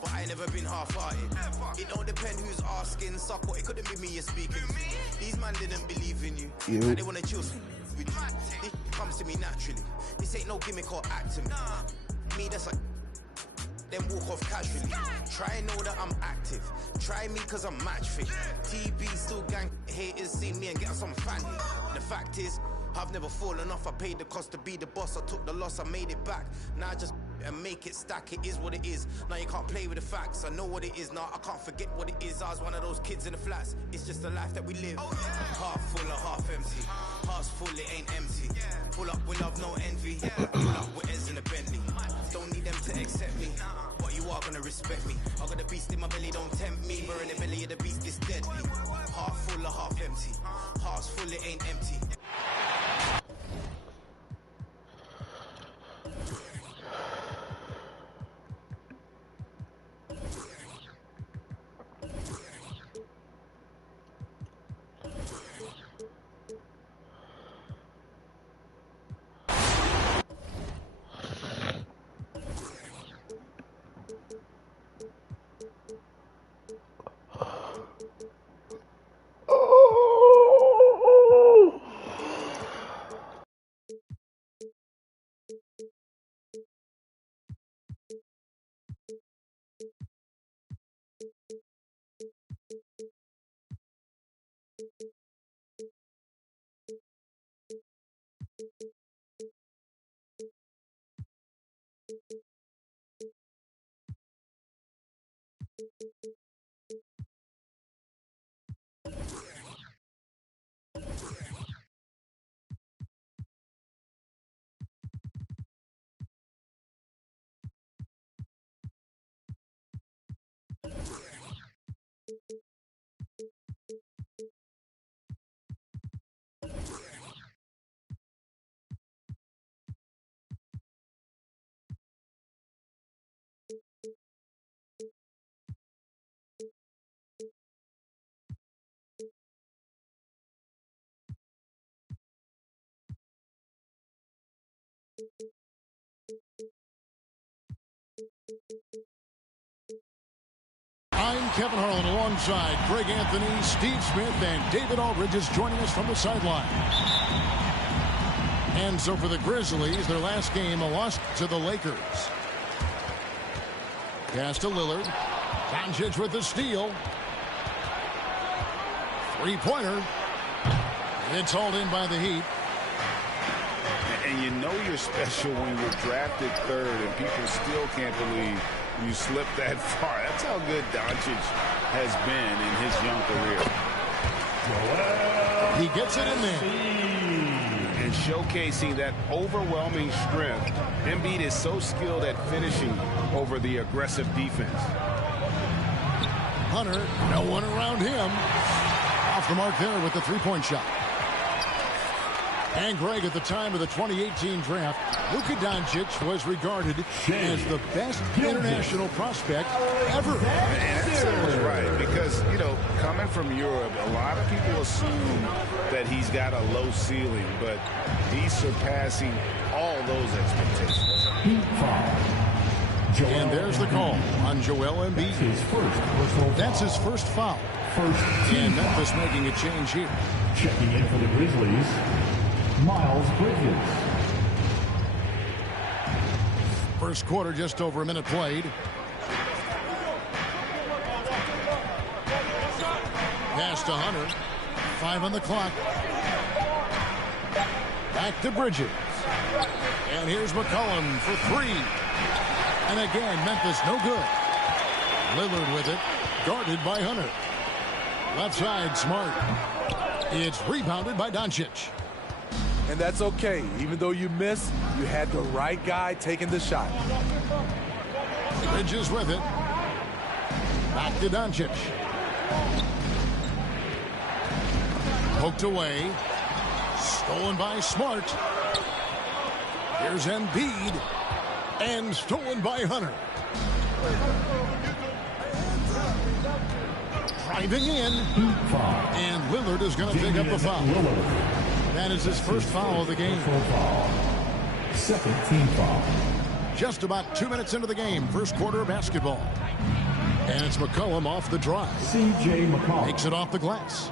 but I ain't never been half-hearted. It don't depend who's asking, suck what, it couldn't be me you're speaking. These man didn't believe in you, and they wanna chill with you. This comes to me naturally. This ain't no gimmick or acting. Me, that's like then walk off casually. Try and know that I'm active. Try me cause I'm match fit. TB still gang haters see me and get some family. The fact is, I've never fallen off. I paid the cost to be the boss. I took the loss, I made it back. Now I just and make it stack. It is what it is. Now you can't play with the facts. I know what it is now. I can't forget what it is. I was one of those kids in the flats. It's just the life that we live. Half full or half empty. Heart's full, it ain't empty. Pull up with love, no envy. Pull up with Eds in a Bentley. Don't need them to accept me, but you are gonna respect me. I got a beast in my belly, don't tempt me. We're in the belly of the beast, is deadly. Half full or half empty. Heart's full, it ain't empty. I'm Kevin Harlan alongside Greg Anthony, Steve Smith, and David Aldridge is joining us from the sideline. And so for the Grizzlies, their last game, a loss to the Lakers. Pass to Lillard. Doncic with the steal. Three-pointer. It's hauled in by the Heat. And you know you're special when you're drafted third and people still can't believe you slipped that far. That's how good Doncic has been in his young career. He gets it in there. And showcasing that overwhelming strength. Embiid is so skilled at finishing over the aggressive defense. Hunter, no one around him. Off the mark there with the three-point shot. And Greg, at the time of the 2018 draft, Luka Doncic was regarded as the best international prospect ever. And that sounds right, because, you know, coming from Europe, a lot of people assume that he's got a low ceiling, but he's surpassing all those expectations. And there's the call on Joel Embiid. That's his first foul. And Memphis making a change here. Checking in for the Grizzlies, Miles Bridges. First quarter, just over a minute played. Pass to Hunter. 5 on the clock. Back to Bridges. And here's McCollum for 3. And again, Memphis no good. Lillard with it. Guarded by Hunter. Left side, Smart. It's rebounded by Doncic. And that's okay. Even though you miss, you had the right guy taking the shot. Bridges with it. Back to Doncic. Poked away. Stolen by Smart. Here's Embiid. And stolen by Hunter. Driving in. And Lillard is going to pick up the foul. That is his first foul of the game. Second team foul. Just about 2 minutes into the game. First quarter of basketball. And it's McCollum off the drive. C.J. McCollum. Takes it off the glass.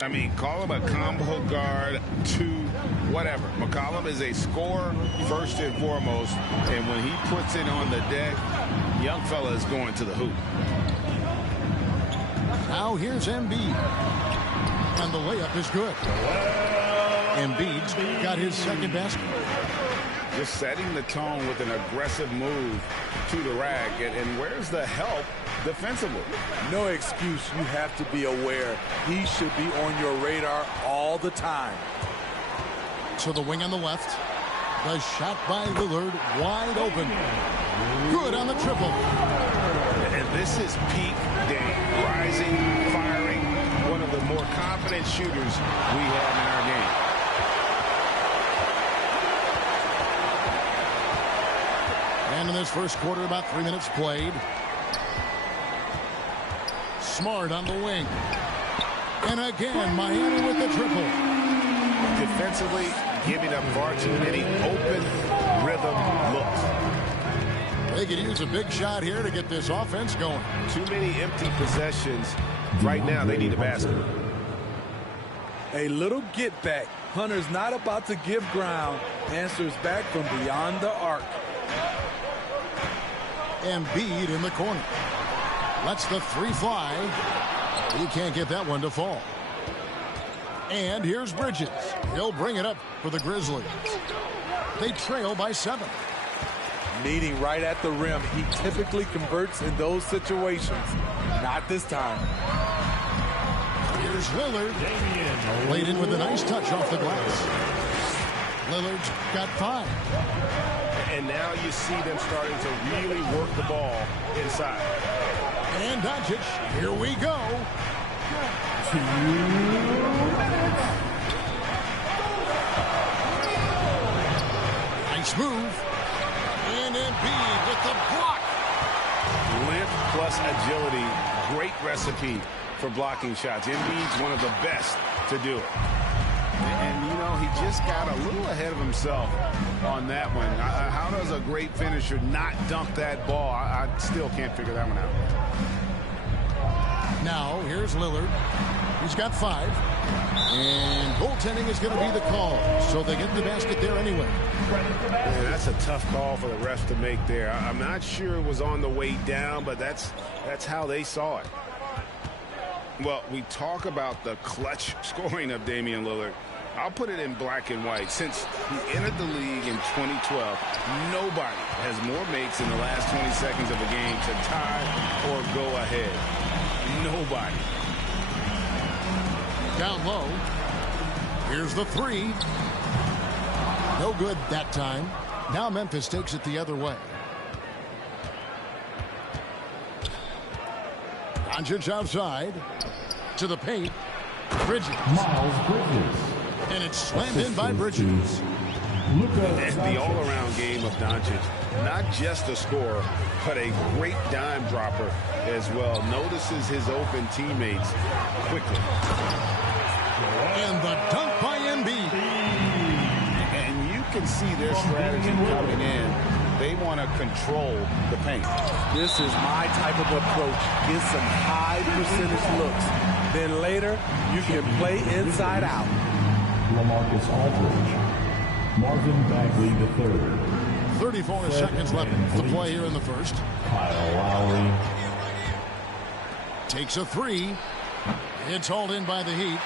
I mean, call him a combo guard to whatever. McCollum is a scorer first and foremost, and when he puts it on the deck, young fella is going to the hoop. Now here's Embiid. And the layup is good. Embiid's got his second basket. Just setting the tone with an aggressive move to the rack. And where's the help defensively? No excuse. You have to be aware. He should be on your radar all the time. To the wing on the left. The shot by Lillard wide open. Good on the triple. And this is peak Dame. Rising, firing. One of the more confident shooters we have in our game. And in this first quarter, about 3 minutes played. Smart on the wing. And again, Miami with the triple. Defensively, giving up far too many open rhythm looks. They could use a big shot here to get this offense going. Too many empty possessions. Right now, they need a basket. A little get back. Hunter's not about to give ground. Answers back from beyond the arc. Embiid in the corner. Lets the three fly. He can't get that one to fall. And here's Bridges. He'll bring it up for the Grizzlies. They trail by 7. Meeting right at the rim. He typically converts in those situations. Not this time. Here's Lillard. Played in with a nice touch off the glass. Lillard's got 5. And now you see them starting to really work the ball inside. And Doncic, here we go. Nice move. And Embiid with the block. Length plus agility. Great recipe for blocking shots. Embiid's one of the best to do it. And, you know, he just got a little ahead of himself on that one. How does a great finisher not dunk that ball? I still can't figure that one out. Now, here's Lillard. He's got 5. And goaltending is going to be the call. So they get the basket there anyway. Man, that's a tough call for the refs to make there. I'm not sure it was on the way down, but that's how they saw it. Well, we talk about the clutch scoring of Damian Lillard. I'll put it in black and white. Since he entered the league in 2012, nobody has more makes in the last 20 seconds of a game to tie or go ahead. Nobody. Down low. Here's the 3. No good that time. Now Memphis takes it the other way. Doncic outside. To the paint. Bridges. Miles Bridges. And it's slammed in by Bridges. And the all-around game of Doncic. Not just a scorer, but a great dime dropper as well. Notices his open teammates quickly. And the dunk by Embiid. And you can see their strategy coming in. They want to control the paint. This is my type of approach. Get some high percentage looks. Then later, you can play inside out. LaMarcus Aldridge. Marvin Bagley III. 34 seconds left to play here in the first. Kyle Lowry. Takes a 3. It's hauled in by the Heat.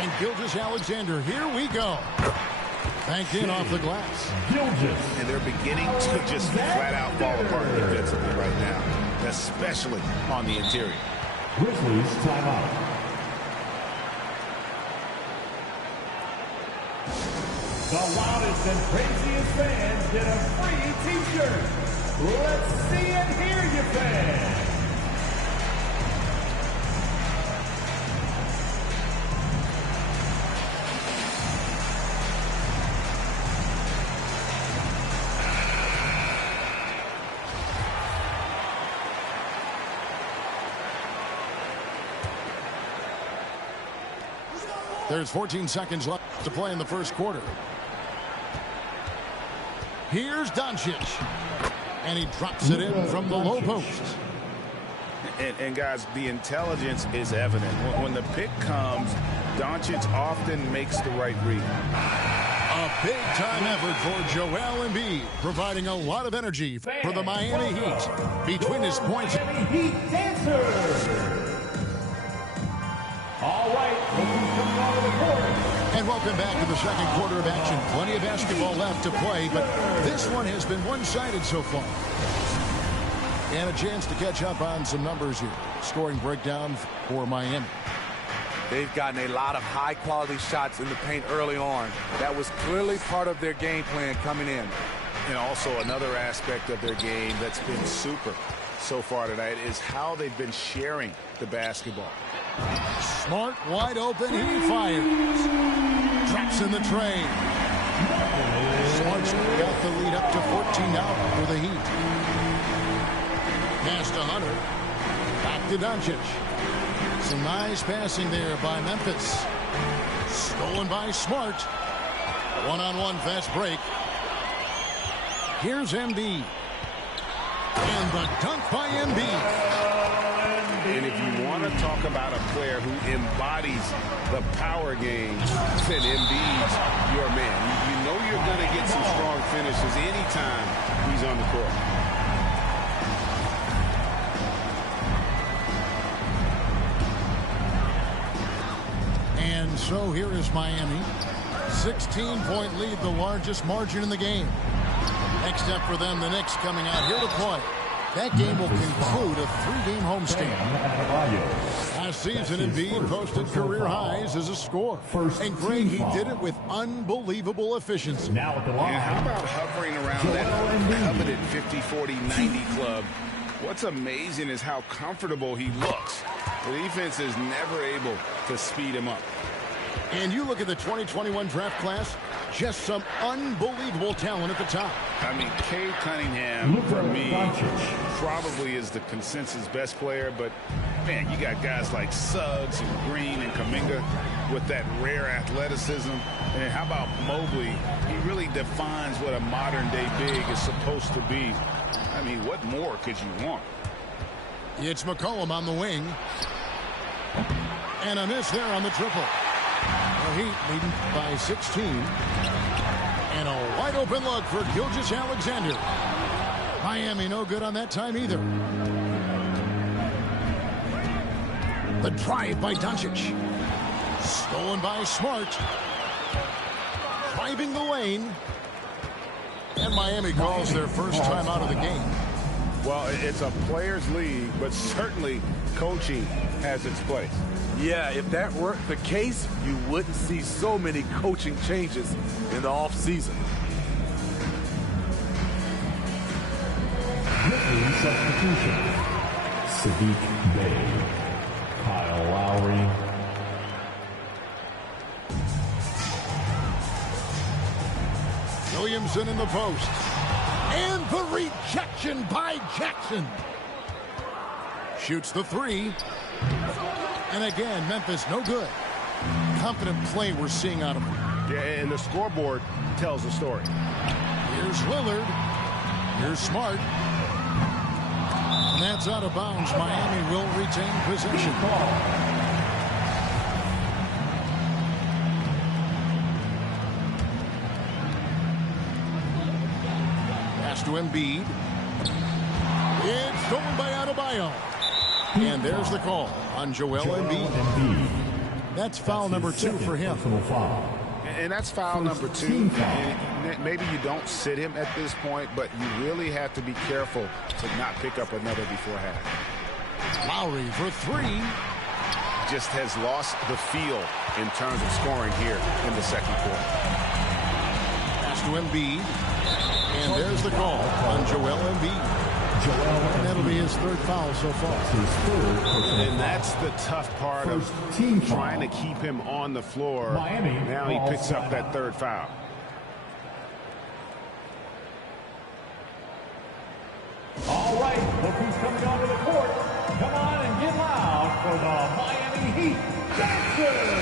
And Gilgeous-Alexander, here we go. Banked in off the glass. Gilgeous. And they're beginning to just flat out fall apart defensively right now, especially on the interior. Grizzlies timeout. The loudest and craziest fans get a free t-shirt. Let's see and hear you, fans. There's 14 seconds left to play in the first quarter. Here's Doncic. And he drops it in from the low post. And guys, the intelligence is evident. When the pick comes, Doncic often makes the right read. A big-time effort for Joel Embiid, providing a lot of energy for the Miami Heat. Between his points... Miami Heat dancer. All right, who's coming out of the court? And welcome back to the second quarter of action. Plenty of basketball left to play, but this one has been one-sided so far. And a chance to catch up on some numbers here. Scoring breakdown for Miami. They've gotten a lot of high-quality shots in the paint early on. That was clearly part of their game plan coming in. And also another aspect of their game that's been super so far tonight is how they've been sharing the basketball. Smart, wide open, he fires. Traps in the train. Smart's got the lead up to 14 now for the Heat. Pass to Hunter. Back to Doncic. Some nice passing there by Memphis. Stolen by Smart. One-on-one fast break. Here's Embiid. And the dunk by Embiid. And if you want to talk about a player who embodies the power game, then Embiid's your man. You know you're going to get some strong finishes anytime he's on the court. And so here is Miami. 16-point lead, the largest margin in the game. Next up for them, the Knicks coming out here to play. That game will conclude a three-game homestand. Last season, Embiid posted career highs as a scorer. And Greg, he did it with unbelievable efficiency. And how about hovering around that coveted 50-40-90 club? What's amazing is how comfortable he looks. The defense is never able to speed him up. And you look at the 2021 draft class, just some unbelievable talent at the top. I mean, Cade Cunningham, for me, probably is the consensus best player. But, man, you got guys like Suggs and Green and Kuminga with that rare athleticism. And how about Mobley? He really defines what a modern-day big is supposed to be. I mean, what more could you want? It's McCollum on the wing. And a miss there on the triple. The Heat leading by 16. And a wide open look for Gilgeous-Alexander. Miami no good on that time either. The drive by Doncic. Stolen by Smart. Driving the lane. And Miami calls their first time out of the game. Well, it's a players' league, but certainly coaching has its place. Yeah, if that were the case, you wouldn't see so many coaching changes in the offseason. Referee substitution. Sadiq Bey. Kyle Lowry. Williamson in the post. And the rejection by Jackson. Shoots the three. And again, Memphis no good. Confident play we're seeing out of him. Yeah, and the scoreboard tells the story. Here's Lillard. Here's Smart. And that's out of bounds. Miami will retain possession. Pass to Embiid. It's stolen by Adebayo. And there's the call on Joel Embiid. That's foul number 2 for him. And that's foul number 2. And maybe you don't sit him at this point, but you really have to be careful to not pick up another before half. Lowry for 3. Just has lost the feel in terms of scoring here in the second quarter. Pass to Embiid. And there's the call on Joel Embiid. And that'll be his third foul so far. And that's the tough part of trying to keep him on the floor. Now he picks up that third foul. All right, look who's coming onto the court. Come on and get loud for the Miami Heat Dancers.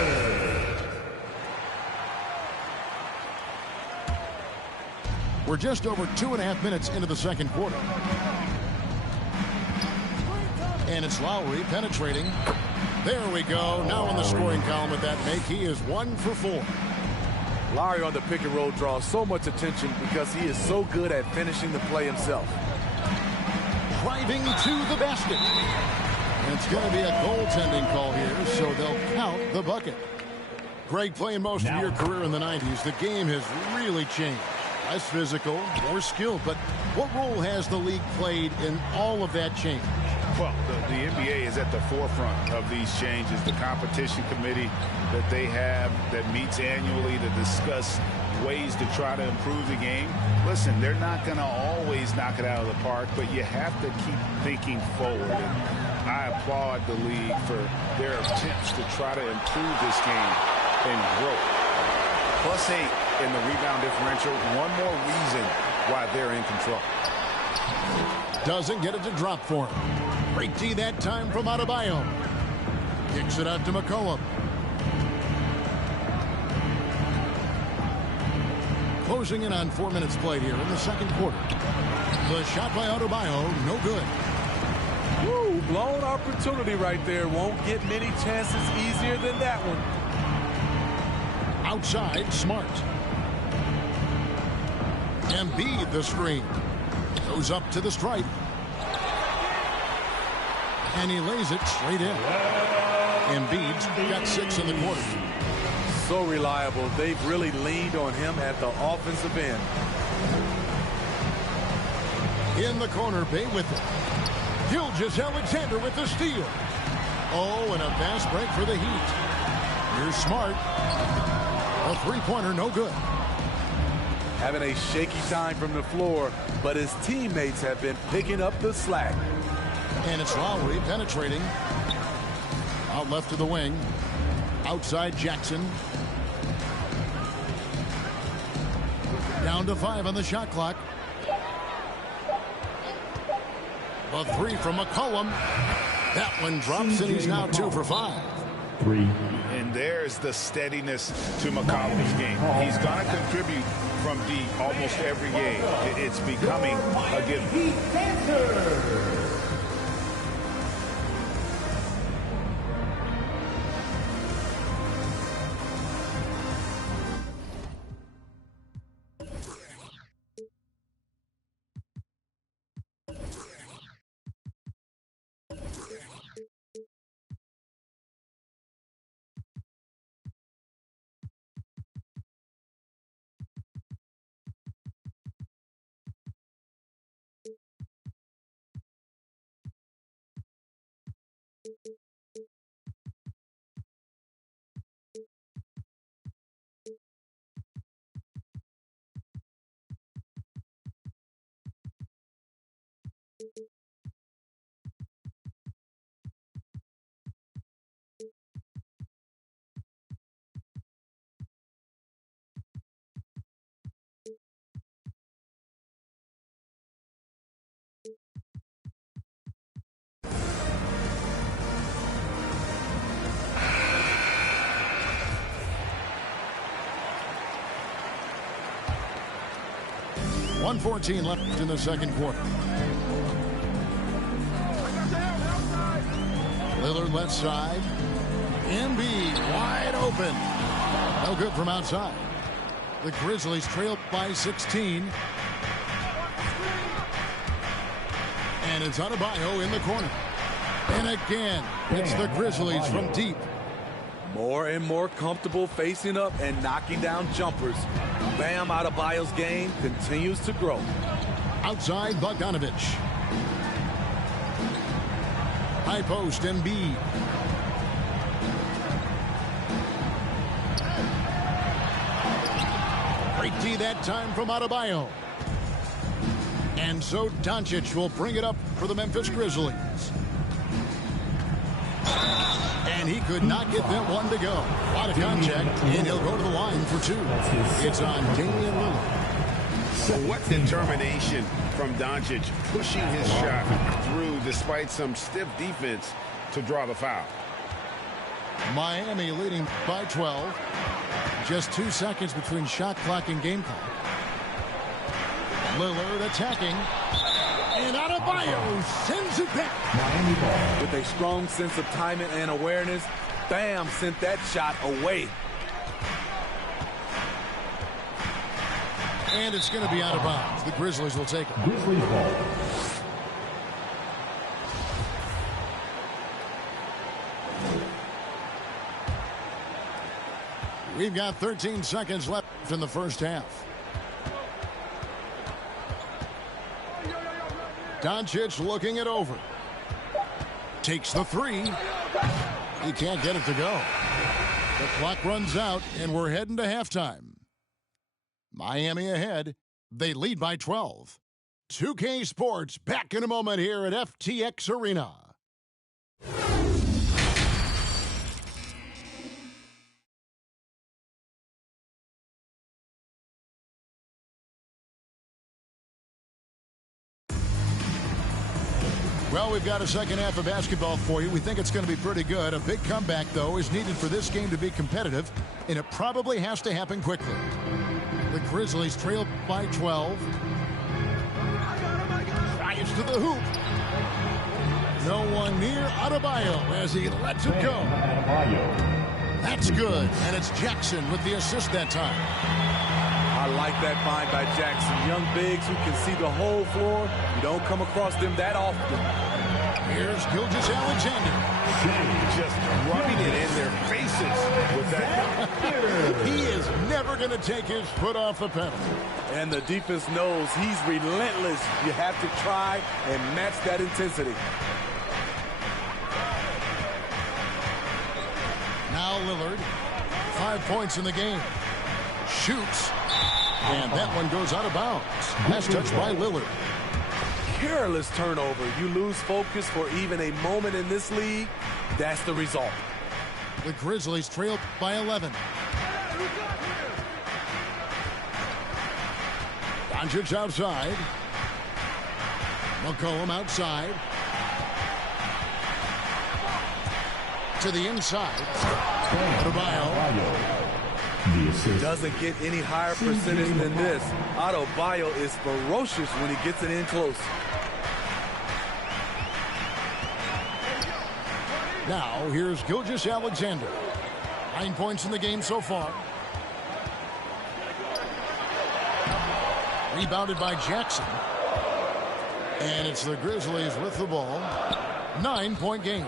We're just over 2.5 minutes into the second quarter. And it's Lowry penetrating. There we go. Now in the scoring column with that make. He is 1 for 4. Lowry on the pick and roll draws so much attention because he is so good at finishing the play himself. Driving to the basket. It's going to be a goaltending call here, so they'll count the bucket. Greg, playing most of your career in the 90s, the game has really changed. Less physical, more skilled, but what role has the league played in all of that change? Well, the NBA is at the forefront of these changes. The competition committee that they have that meets annually to discuss ways to try to improve the game. Listen, they're not going to always knock it out of the park, but you have to keep thinking forward. And I applaud the league for their attempts to try to improve this game and grow. +8 in the rebound differential. One more reason why they're in control. Doesn't get it to drop for him. Great D that time from Adebayo. Kicks it out to McCollum. Closing in on 4 minutes played here in the second quarter. The shot by Adebayo, no good. Woo, blown opportunity right there. Won't get many chances easier than that one. Outside, Smart. Embiid the screen. Goes up to the stripe. And he lays it straight in. Embiid's got 6 in the quarter. So reliable. They've really leaned on him at the offensive end. In the corner, Bay with it. Gilgeous-Alexander with the steal. Oh, and a fast break for the Heat. Here's Smart. A three-pointer, no good. Having a shaky time from the floor, but his teammates have been picking up the slack. And it's Lowry penetrating. Out left to the wing. Outside Jackson. Down to 5 on the shot clock. A 3 from McCollum. That one drops, and he's now 2 for 5. 3. And there's the steadiness to McCollum's game. He's going to contribute from deep almost every game. It's becoming a given. .114 left in the second quarter. Lillard left side. Embiid wide open. No good from outside. The Grizzlies trail by 16. And it's Adebayo in the corner. And again, it's the Grizzlies from deep. More and more comfortable facing up and knocking down jumpers. Bam Adebayo's game continues to grow. Outside Bogdanovich. High post Embiid. Great D that time from Adebayo. And so Doncic will bring it up for the Memphis Grizzlies. And he could not get that one to go. A lot of contact, and he'll go to the line for 2. It's on Damian Lillard. So what determination from Doncic pushing his shot through despite some stiff defense to draw the foul. Miami leading by 12. Just 2 seconds between shot clock and game clock. Lillard attacking. And Adebayo sends it back. Miami ball. With a strong sense of timing and awareness, Bam sent that shot away. And it's going to be out of bounds. The Grizzlies will take it. Grizzlies ball. We've got 13 seconds left in the first half. Doncic looking it over. Takes the three. He can't get it to go. The clock runs out, and we're heading to halftime. Miami ahead. They lead by 12. 2K Sports back in a moment here at FTX Arena. Well, we've got a second half of basketball for you. We think it's going to be pretty good. A big comeback, though, is needed for this game to be competitive, and it probably has to happen quickly. The Grizzlies trail by 12. Drives to the hoop. No one near Adebayo as he lets it go. That's good, and it's Jackson with the assist that time. I like that find by Jackson. Young bigs who can see the whole floor. You don't come across them that often. Here's Gilgeous-Alexander. Just rubbing it in their faces with that. He is never going to take his foot off the pedal. And the defense knows he's relentless. You have to try and match that intensity. Now Lillard, 5 points in the game. Shoots. And that one goes out of bounds. Last touch by Lillard. Careless turnover. You lose focus for even a moment in this league. That's the result. The Grizzlies trail by 11. Doncic outside. McCollum outside. To the inside. Adebayo. Doesn't get any higher percentage than this. Adebayo is ferocious when he gets it in close. Now, here's Gilgeous-Alexander. 9 points in the game so far. Rebounded by Jackson. And it's the Grizzlies with the ball. 9-point game.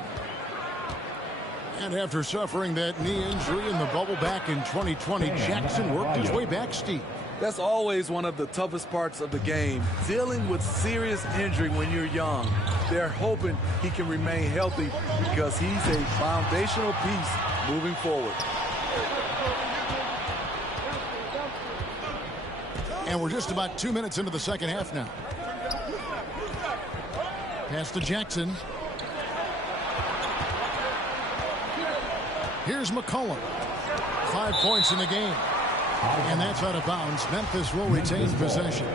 And after suffering that knee injury in the bubble back in 2020, Jackson worked his way back steep. That's always one of the toughest parts of the game, dealing with serious injury when you're young. They're hoping he can remain healthy because he's a foundational piece moving forward. And we're just about 2 minutes into the second half now. Pass to Jackson. Here's McCollum. 5 points in the game. And that's out of bounds. Memphis will retain possession.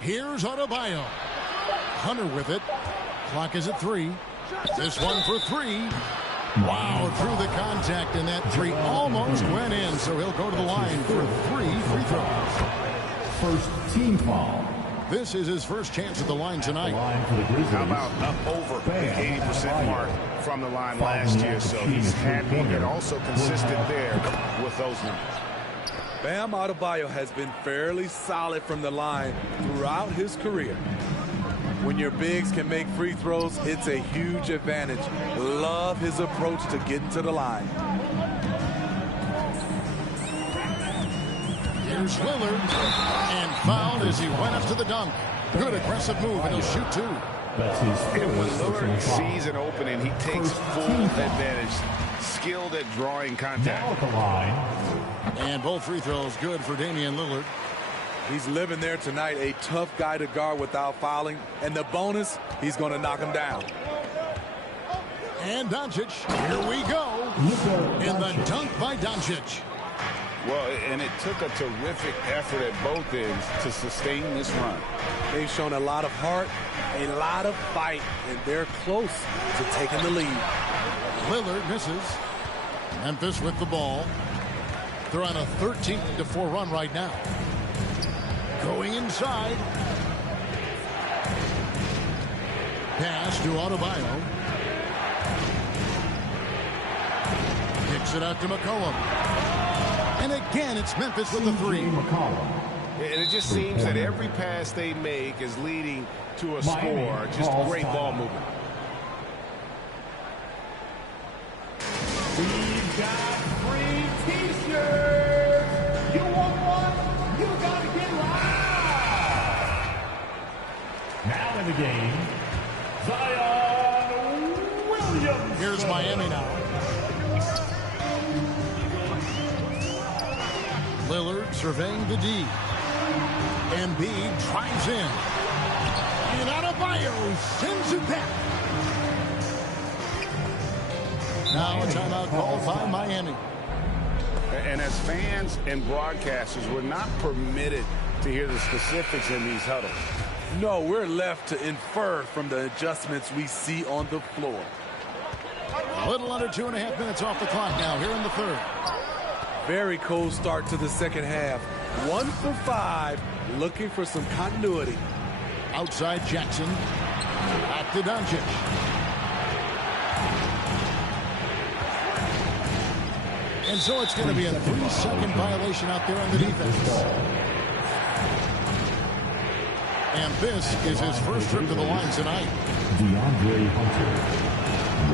Here's Adebayo. Hunter with it. Clock is at 3. This one for 3. Wow, through the contact, and that 3 almost went in. So he'll go to the line for 3 free throws. First team foul. This is his first chance at the line tonight. How about up over the 80% mark from the line last year? So he's happy and also consistent there with those numbers. Bam Adebayo has been fairly solid from the line throughout his career. When your bigs can make free throws, it's a huge advantage. Love his approach to getting to the line. Here's Lillard, and fouled as he went up to the dunk. Good aggressive move, and he'll shoot 2. And when Lillard sees an opening, he takes full advantage. Skilled at drawing contact. And both free throws good for Damian Lillard. He's living there tonight, a tough guy to guard without fouling. And the bonus, he's going to knock him down. And Doncic, here we go. And the dunk by Doncic. Well, and it took a terrific effort at both ends to sustain this run. They've shown a lot of heart, a lot of fight, and they're close to taking the lead. Lillard misses. Memphis with the ball. They're on a 13-4 run right now. Going inside. Pass to Adebayo. Kicks it out to McCollum. And again, it's Memphis with the three. And it just seems that every pass they make is leading to a score. Just great ball movement. We've got free T-shirts. You want one? You gotta get live. Now in the game, Zion Williams. Here's Miami now. Lillard surveying the D. Embiid drives in. And Adebayo sends it back. Now a timeout called by Miami. And as fans and broadcasters, we're not permitted to hear the specifics in these huddles. No, we're left to infer from the adjustments we see on the floor. A little under 2.5 minutes off the clock now here in the third. Very cold start to the second half. 1 for 5, looking for some continuity. Outside Jackson. Back to Doncic. And so it's going to be a 3-second violation out there on the defense. And this is his first trip to the line tonight. DeAndre Hunter.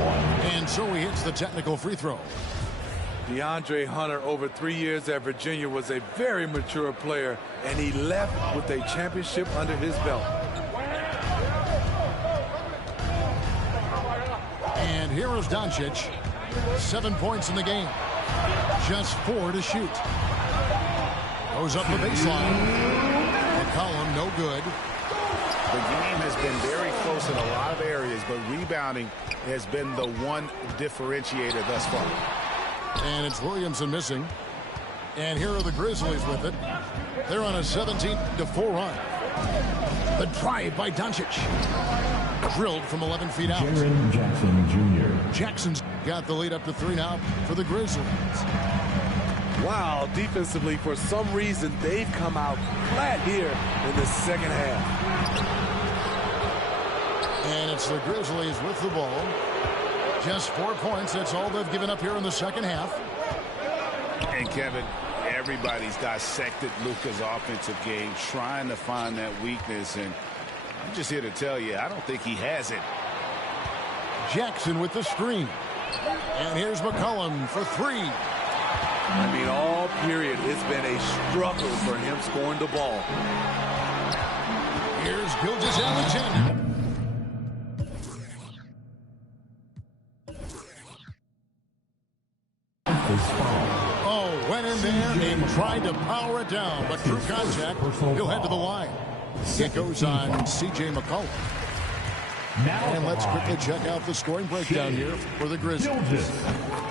1. And so he hits the technical free throw. DeAndre Hunter, over 3 years at Virginia, was a very mature player, and he left with a championship under his belt. And here is Doncic. 7 points in the game. Just 4 to shoot. Goes up the baseline. McCollum, no good. The game has been very close in a lot of areas, but rebounding has been the one differentiator thus far. And it's Williamson missing. And here are the Grizzlies with it. They're on a 17-4 run. The drive by Doncic. Drilled from 11 feet out. Jaren Jackson Jr. Jackson's got the lead up to 3 now for the Grizzlies. Wow, defensively, for some reason, they've come out flat here in the second half. And it's the Grizzlies with the ball. Just 4 points. That's all they've given up here in the second half. And Kevin, everybody's dissected Luka's offensive game, trying to find that weakness. And I'm just here to tell you, I don't think he has it. Jackson with the screen. And here's McCollum for 3. I mean, all period, it's been a struggle for him scoring the ball. Here's Gilgeous-Alexander. Oh, went in there and tried to power it down, but through contact, he'll head to the line. It goes on C.J. McCollum. And let's quickly check out the scoring breakdown here for the Grizzlies.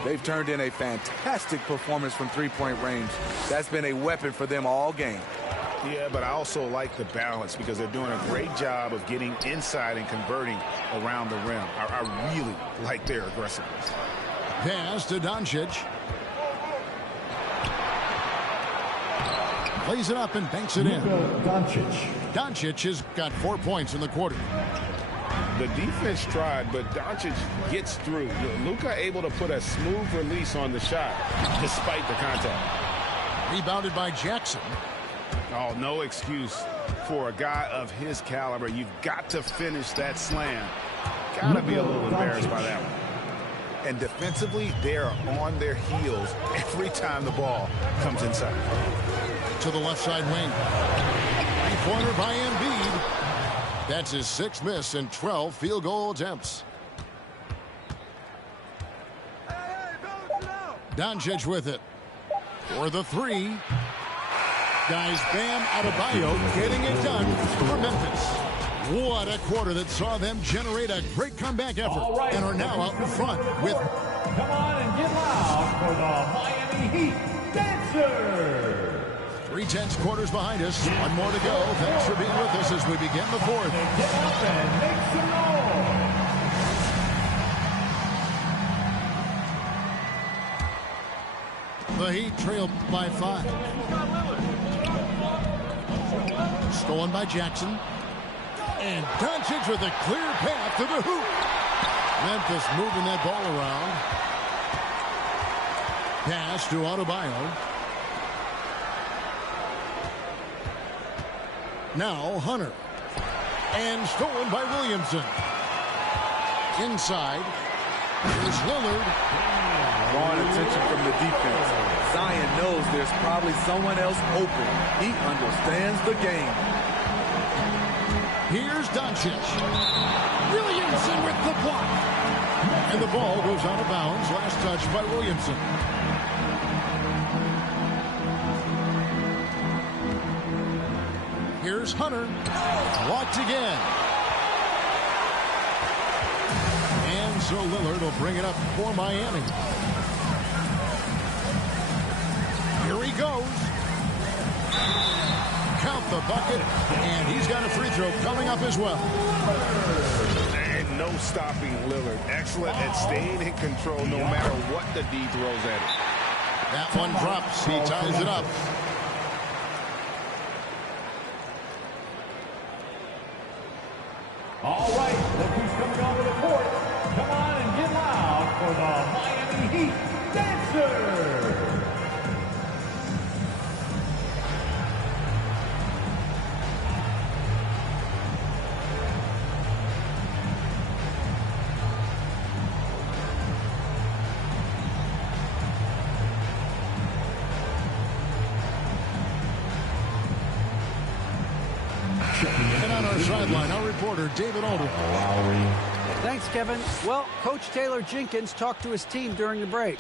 They've turned in a fantastic performance from three-point range. That's been a weapon for them all game. Yeah, but I also like the balance because they're doing a great job of getting inside and converting around the rim. I really like their aggressiveness. Pass to Doncic. Plays it up and banks it in. Doncic has got 4 points in the quarter. The defense tried, but Doncic gets through. Luka able to put a smooth release on the shot despite the contact. Rebounded by Jackson. Oh, no excuse for a guy of his caliber. You've got to finish that slam. Got to be a little embarrassed by that one. And defensively, they're on their heels every time the ball comes inside. To the left side wing. 3-pointer by Embiid. That's his 6th miss and 12 field goal attempts. Doncic with it. For the 3. Guys, Bam Adebayo getting it done for Memphis. What a quarter that saw them generate a great comeback effort and are now out in front with... Come on and get loud for the Miami Heat Dancers. 3/10 quarters behind us. 1 more to go. Thanks for being with us as we begin the 4th. Get up and make some noise. The Heat trailed by 5. Stolen by Jackson. And Doncic with a clear path to the hoop. Memphis moving that ball around. Pass to Adebayo. Now Hunter. And stolen by Williamson. Inside. Here's Lillard. Drawing attention from the defense. Zion knows there's probably someone else open. He understands the game. Here's Doncic. Williamson with the block. And the ball goes out of bounds. Last touch by Williamson. Here's Hunter. Blocked again. And so Lillard will bring it up for Miami. Here he goes. Count the bucket. And he's got a free throw coming up as well. And no stopping Lillard. Excellent at staying in control no matter what the D throws at him. That one drops. He ties it up. All right, look who's coming onto the court. Come on and get loud for the Miami Heat Dancer. And on our sideline, our reporter, David Alder. Thanks, Kevin. Well, Coach Taylor Jenkins talked to his team during the break.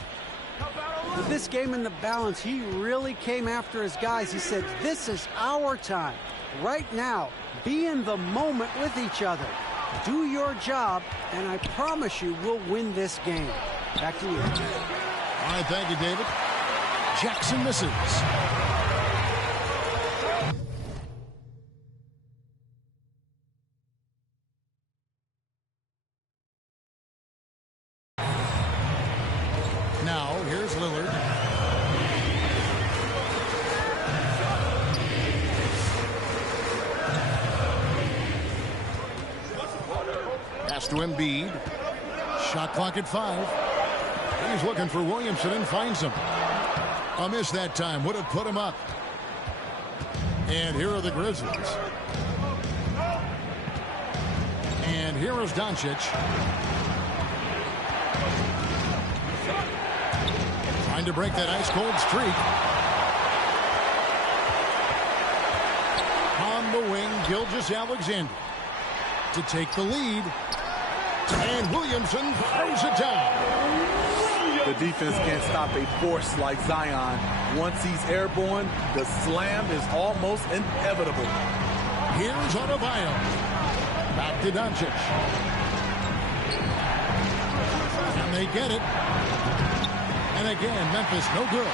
With this game in the balance, he really came after his guys. He said, this is our time. Right now, be in the moment with each other. Do your job, and I promise you we'll win this game. Back to you. All right, thank you, David. Jackson misses. Now, here's Lillard. Pass to Embiid. Shot clock at 5. He's looking for Williamson and finds him. A miss that time. Would have put him up. And here are the Grizzlies. And here is Doncic. Trying to break that ice-cold streak. On the wing, Gilgeous-Alexander to take the lead. And Williamson throws it down. The defense can't stop a force like Zion. Once he's airborne, the slam is almost inevitable. Here's Adebayo. Back to Doncic. And they get it. And again, Memphis no good.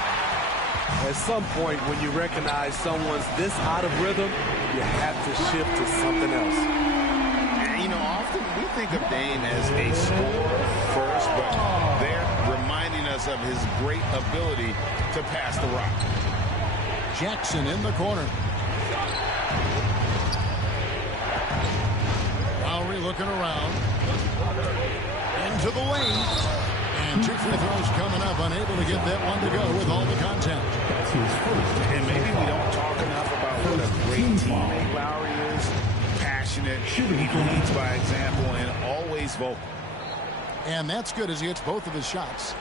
At some point, when you recognize someone's this out of rhythm, you have to shift to something else. And, you know, often we think of Dame as a scorer first, but they're reminding us of his great ability to pass the rock. Jackson in the corner. Lowry looking around. Into the lane. And 2 free throws coming up. Unable to get that one to go with all the contact. And maybe we don't talk enough about what a great teammate Lowry is. Passionate. He leads by example and always vocal. And that's good as he hits both of his shots.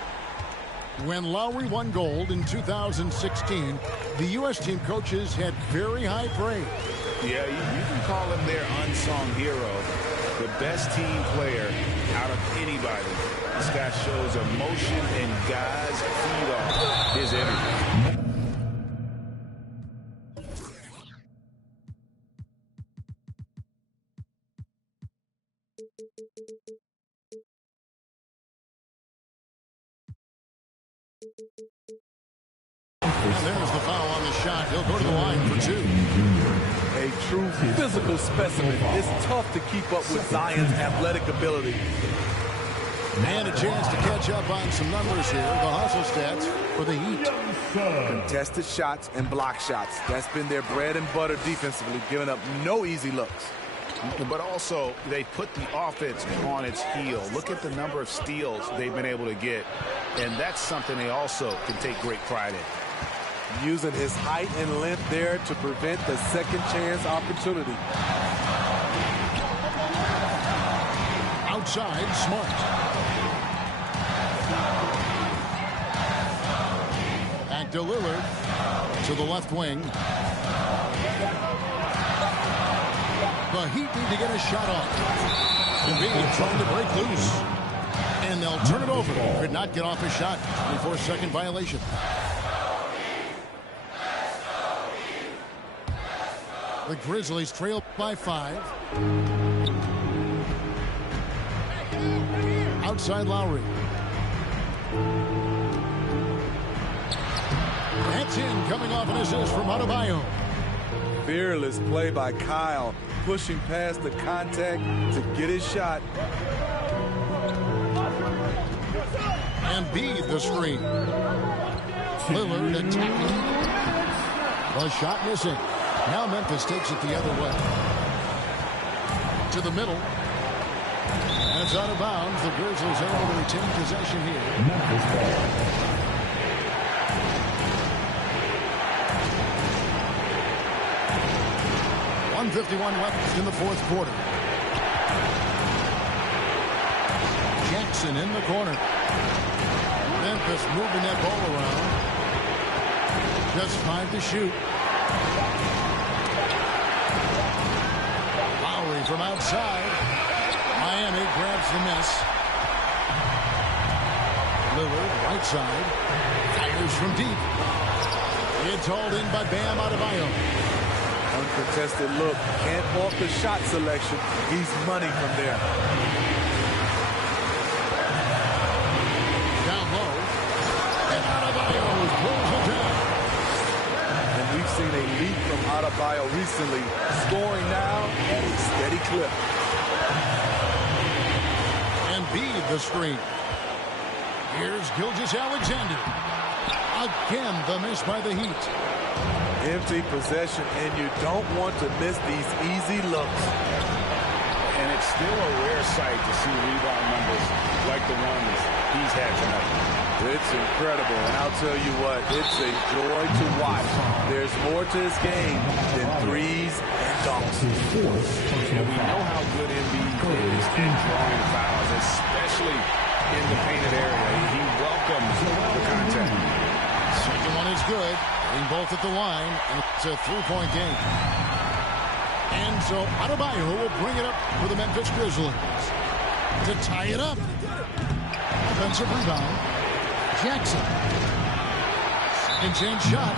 When Lowry won gold in 2016, the U.S. team coaches had very high praise. Yeah, you can call him their unsung hero. The best team player out of anybody. This guy shows emotion and guys feed off his energy. And there's the foul on the shot. He'll go to the line for 2. A true physical specimen. It's tough to keep up with Zion's athletic ability. And a chance to catch up on some numbers here. The hustle stats for the Heat. Contested shots and block shots. That's been their bread and butter defensively, giving up no easy looks. But also, they put the offense on its heel. Look at the number of steals they've been able to get. And that's something they also can take great pride in. Using his height and length there to prevent the second chance opportunity. Outside, Smart. Back to Lillard. To the left wing. The Heat need to get a shot off. Embiid trying to break loose. And they'll turn it over. Could not get off a shot. 24-second violation. The Grizzlies trail by 5. Outside Lowry. That's in, coming off an assist from Adebayo. Fearless play by Kyle, pushing past the contact to get his shot. Embiid the screen. Lillard attacking. The shot missing. Now Memphis takes it the other way. To the middle. That's out of bounds. The Grizzlies are able to retain possession here. Memphis ball. 1:51 left in the fourth quarter. Jackson in the corner. Memphis moving that ball around. Just 5 to shoot. Lowry from outside. Miami grabs the miss. Lillard, right side. Fires from deep. It's hauled in by Bam Adebayo. Uncontested look. Can't fault the shot selection. He's money from there. Down low. And Adebayo pulls it down. And we've seen a leap from Adebayo recently. Scoring now at a steady clip. Embiid the screen. Here's Gilgeous-Alexander. Again, the miss by the Heat. Empty possession, and you don't want to miss these easy looks. And it's still a rare sight to see rebound numbers like the ones he's had tonight. It's incredible, and I'll tell you what, it's a joy to watch. There's more to his game than threes and dunks. And we know how good Embiid is at drawing fouls, especially in the painted area. He welcomes the contact. Second one is good. In both at the line, and it's a 3-point game. And so Adebayo will bring it up for the Memphis Grizzlies to tie it up. Offensive rebound. Jackson. Second chance shot.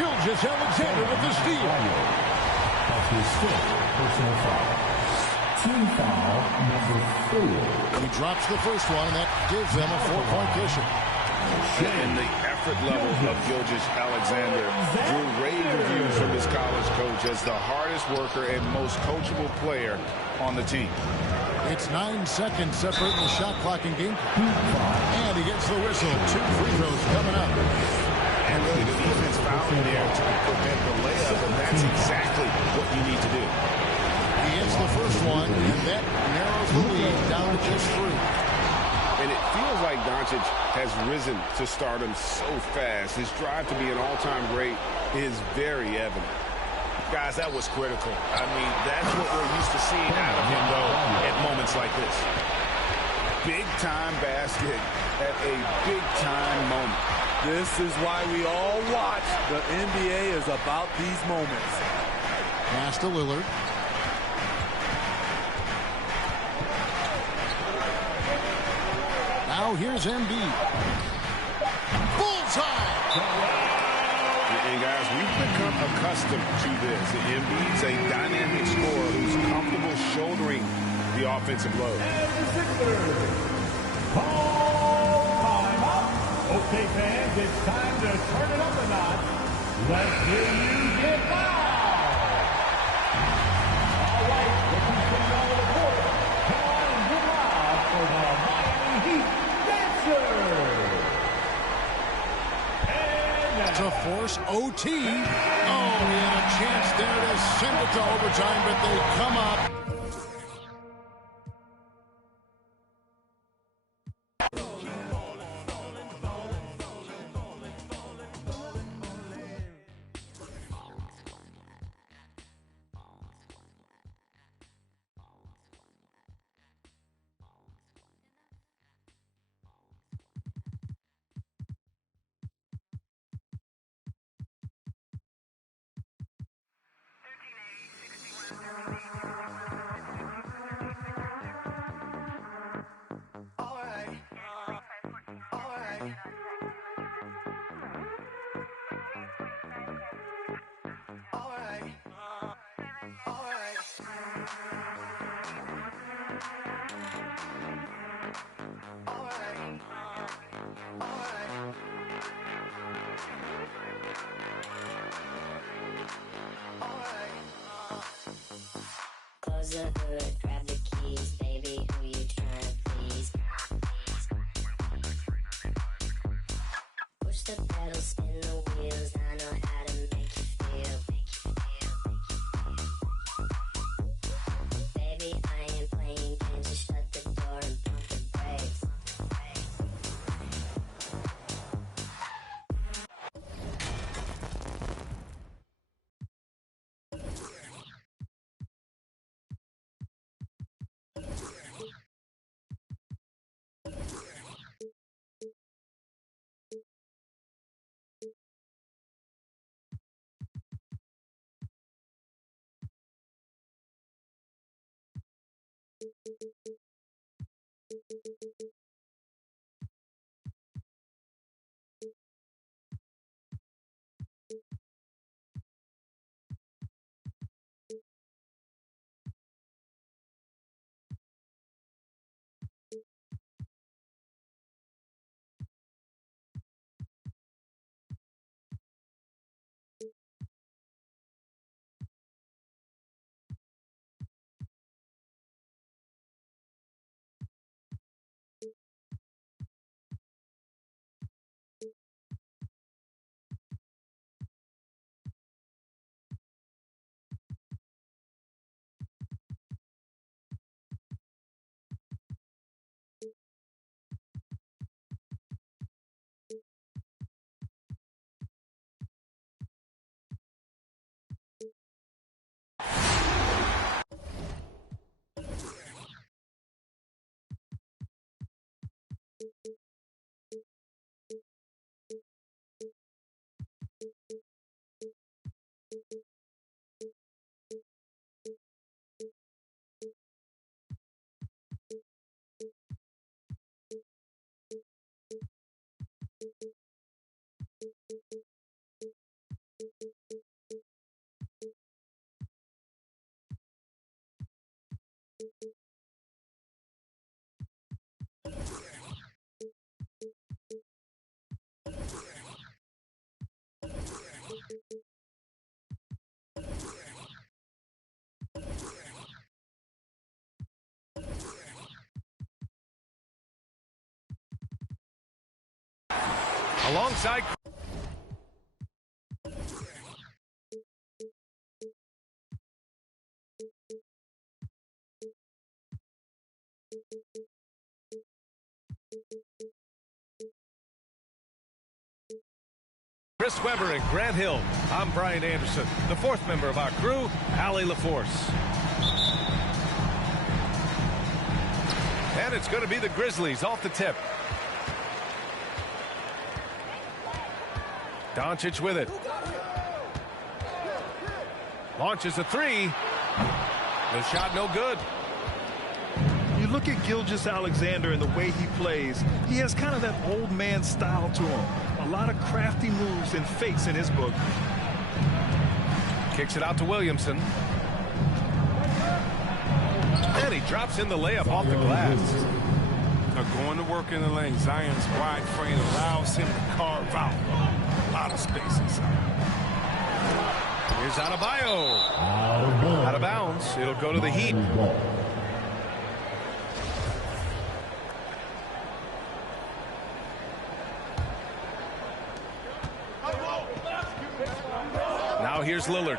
Gilgeous-Alexander with the steal. That's his fifth personal foul. Team foul number 4. He drops the first one, and that gives them a 4-point cushion. And the effort level of Gilgeous-Alexander drew rave reviews from his college coach as the hardest worker and most coachable player on the team. It's 9 seconds separating the shot clock and game. And he gets the whistle. 2 free throws coming up. And really the defense fouling there to prevent the layup, and that's exactly what you need to do. He hits the first one, and that narrows the lead down to just 3. And it feels like Doncic has risen to stardom so fast. His drive to be an all-time great is very evident. Guys, that was critical. I mean, that's what we're used to seeing out of him, though, at moments like this. Big-time basket at a big-time moment. This is why we all watch. The NBA is about these moments. Pass to Lillard. Now here's Embiid. Bullseye! And guys, we've become accustomed to this. Embiid's a dynamic scorer who's comfortable shouldering the offensive load. Call timeout. Okay, fans, it's time to turn it up a notch. Let's hear you get loud. All right, let's take it over the court. Come on and get loud for the Miami Heat Dancers. force OT. Oh, he had a chance there to send it to overtime, but they come up. Close the hood, grab the keys, baby, who you trying to please? Push the pedal, spin the wheels, I know how to make you feel. Baby, I ain't playing games, just shut the door and pump the brakes. Alongside Chris Webber and Grant Hill, I'm Brian Anderson. The fourth member of our crew, Allie LaForce. And it's going to be the Grizzlies off the tip. Doncic with it. Launches a three. The shot no good. You look at Gilgeous-Alexander and the way he plays, he has kind of that old man style to him. A lot of crafty moves and fakes in his book. Kicks it out to Williamson. And he drops in the layup off the glass. Going to work in the lane. Zion's wide frame allows him to carve out a lot of space inside. Here's Adebayo. Out of bounds. It'll go to the Heat. Here's Lillard.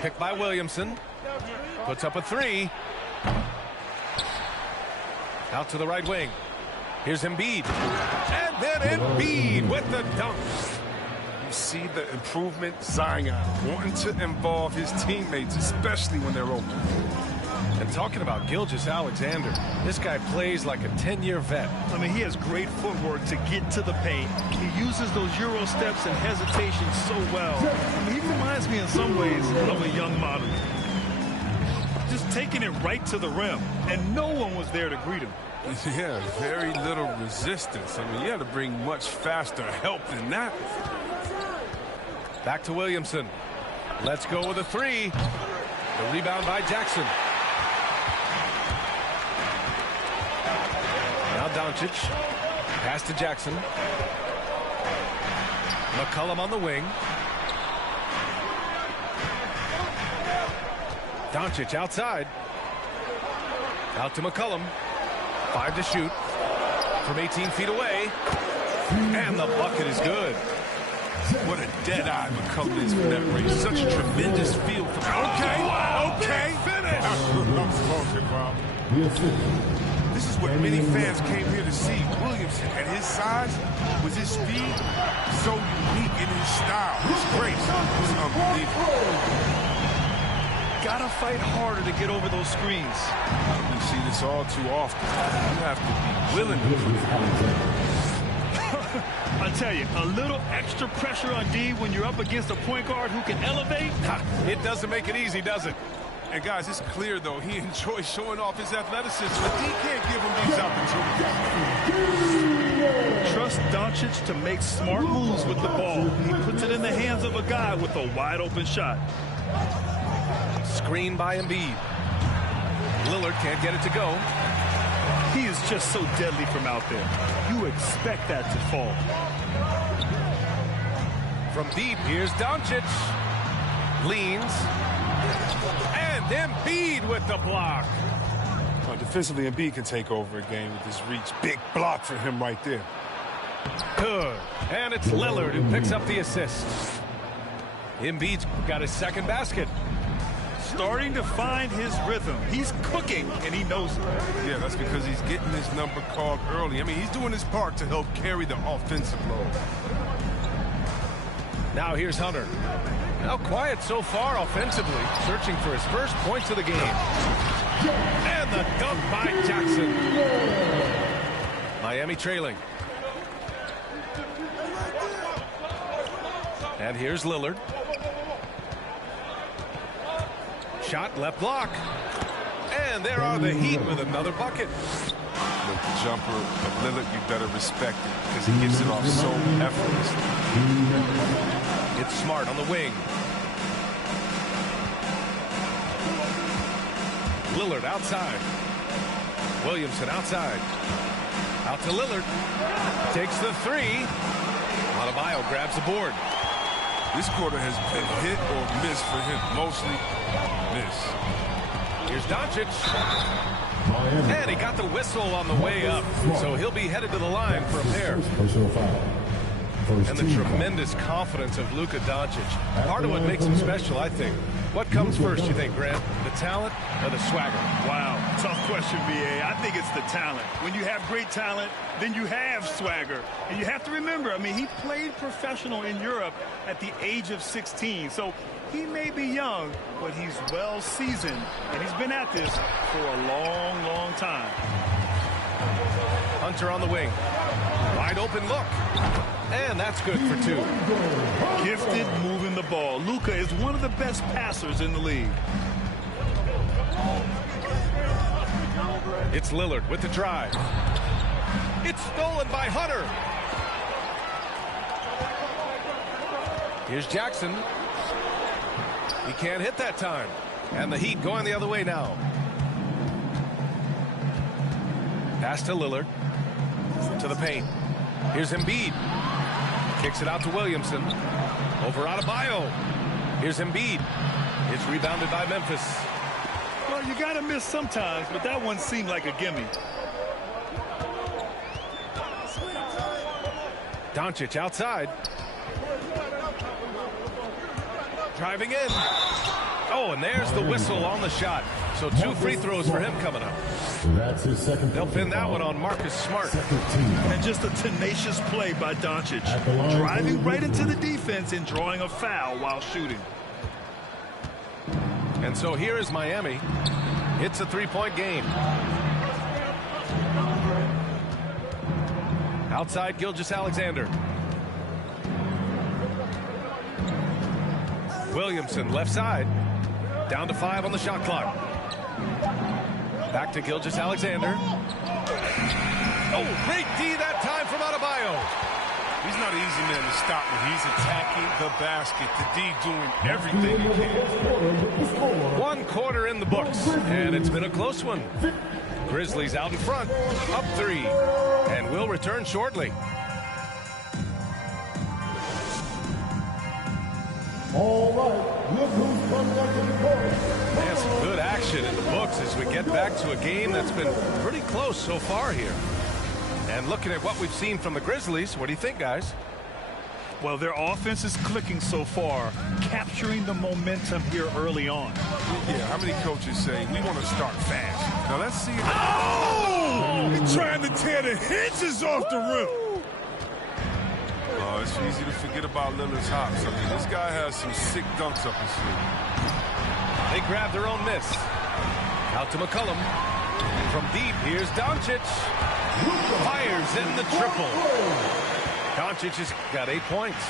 Picked by Williamson. Puts up a three. Out to the right wing. Here's Embiid. And then Embiid with the dunk. You see the improvement, Zion wanting to involve his teammates, especially when they're open. And talking about Gilgeous-Alexander, this guy plays like a 10-year vet. I mean, he has great footwork to get to the paint. He uses those Euro steps and hesitation so well. I mean, he reminds me in some ways of a young model. Just taking it right to the rim, and no one was there to greet him. Yeah, very little resistance. I mean, you had to bring much faster help than that. Back to Williamson. Let's go with a three. The rebound by Jackson. Now Doncic. Pass to Jackson. McCollum on the wing. Doncic outside. Out to McCollum. 5 to shoot. From 18 feet away. And the bucket is good. What a dead-eye McCollum is for that race. Such a tremendous feel for okay, finish. That's what I'm talking about. This is what many fans came here to see. Williamson, at his size, with his speed, so unique in his style. His grace was unbelievable. Gotta fight harder to get over those screens. We see this all too often. You have to be willing to put it. I tell you, a little extra pressure on D when you're up against a point guard who can elevate. It doesn't make it easy, does it? And guys, it's clear though he enjoys showing off his athleticism, but D can't give him these opportunities. Trust Doncic to make smart moves with the ball. He puts it in the hands of a guy with a wide open shot. Screen by Embiid. Lillard can't get it to go. He is just so deadly from out there. You expect that to fall. From deep, here's Doncic. Leans. And Embiid with the block. Defensively, Embiid can take over a game with his reach. Big block for him right there. Good. And it's Lillard who picks up the assist. Embiid's got his second basket. Starting to find his rhythm. He's cooking, and he knows it. Yeah, that's because he's getting his number called early. I mean, he's doing his part to help carry the offensive load. Now here's Hunter. Now quiet so far offensively, searching for his first points of the game. And the dunk by Jackson. Miami trailing. And here's Lillard. Shot left block. And there are the Heat with another bucket. Look, the jumper of Lillard, you better respect it because he gets it off so effortlessly. It's Smart on the wing. Lillard outside. Williamson outside. Out to Lillard. Takes the three. Adebayo grabs the board. This quarter has been hit or miss for him. Mostly miss. Here's Doncic. And he got the whistle on the way up. So he'll be headed to the line for a pair. And the tremendous confidence of Luka Doncic. Part of what makes him special, I think. What comes first, you think, Grant? The talent or the swagger? Wow, tough question, B.A. I think it's the talent. When you have great talent, then you have swagger. And you have to remember, I mean, he played professional in Europe at the age of 16. So he may be young, but he's well seasoned. And he's been at this for a long, long time. Hunter on the wing. Wide open look. And that's good for two. Gifted moving the ball. Luka is one of the best passers in the league. It's Lillard with the drive. It's stolen by Hunter. Here's Jackson. He can't hit that time. And the Heat going the other way now. Pass to Lillard. To the paint. Here's Embiid. Kicks it out to Williamson. Over Adebayo. Here's Embiid. It's rebounded by Memphis. Well, you got to miss sometimes, but that one seemed like a gimme. Doncic outside. Driving in. Oh, and there's the whistle on the shot. So 2 free throws for him coming up. That's his second. They'll pin that one on Marcus Smart. And just a tenacious play by Doncic. Driving right into the defense and drawing a foul while shooting. And so here is Miami. It's a 3-point game. Outside Gilgeous-Alexander. Williamson left side. Down to 5 on the shot clock. Back to Gilgeous-Alexander. Oh, great D that time from Adebayo. He's not an easy man to stop when he's attacking the basket. The D doing everything he can. 1 quarter in the books, and it's been a close one. Grizzlies out in front, up 3, and will return shortly. All right, look who's coming up to the court. And some good action in the books as we get back to a game that's been pretty close so far here. And looking at what we've seen from the Grizzlies, what do you think, guys? Well, their offense is clicking so far, capturing the momentum here early on. Yeah, how many coaches say, we want to start fast? Now, let's see. Oh! He's trying to tear the hinges off the rim. Oh, it's easy to forget about Lillard's hops. I mean, this guy has some sick dunks up his sleeve. They grab their own miss. Out to McCollum. From deep, here's Doncic. Fires in the triple. Doncic has got 8 points.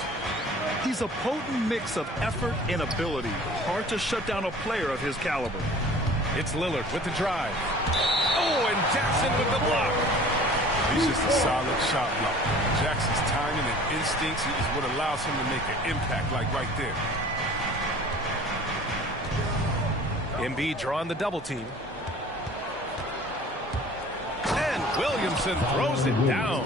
He's a potent mix of effort and ability. Hard to shut down a player of his caliber. It's Lillard with the drive. Oh, and Jackson with the block. He's just a solid shot block. Jackson's timing and instincts is what allows him to make an impact like right there. Embiid drawing the double team. And Williamson throws it down.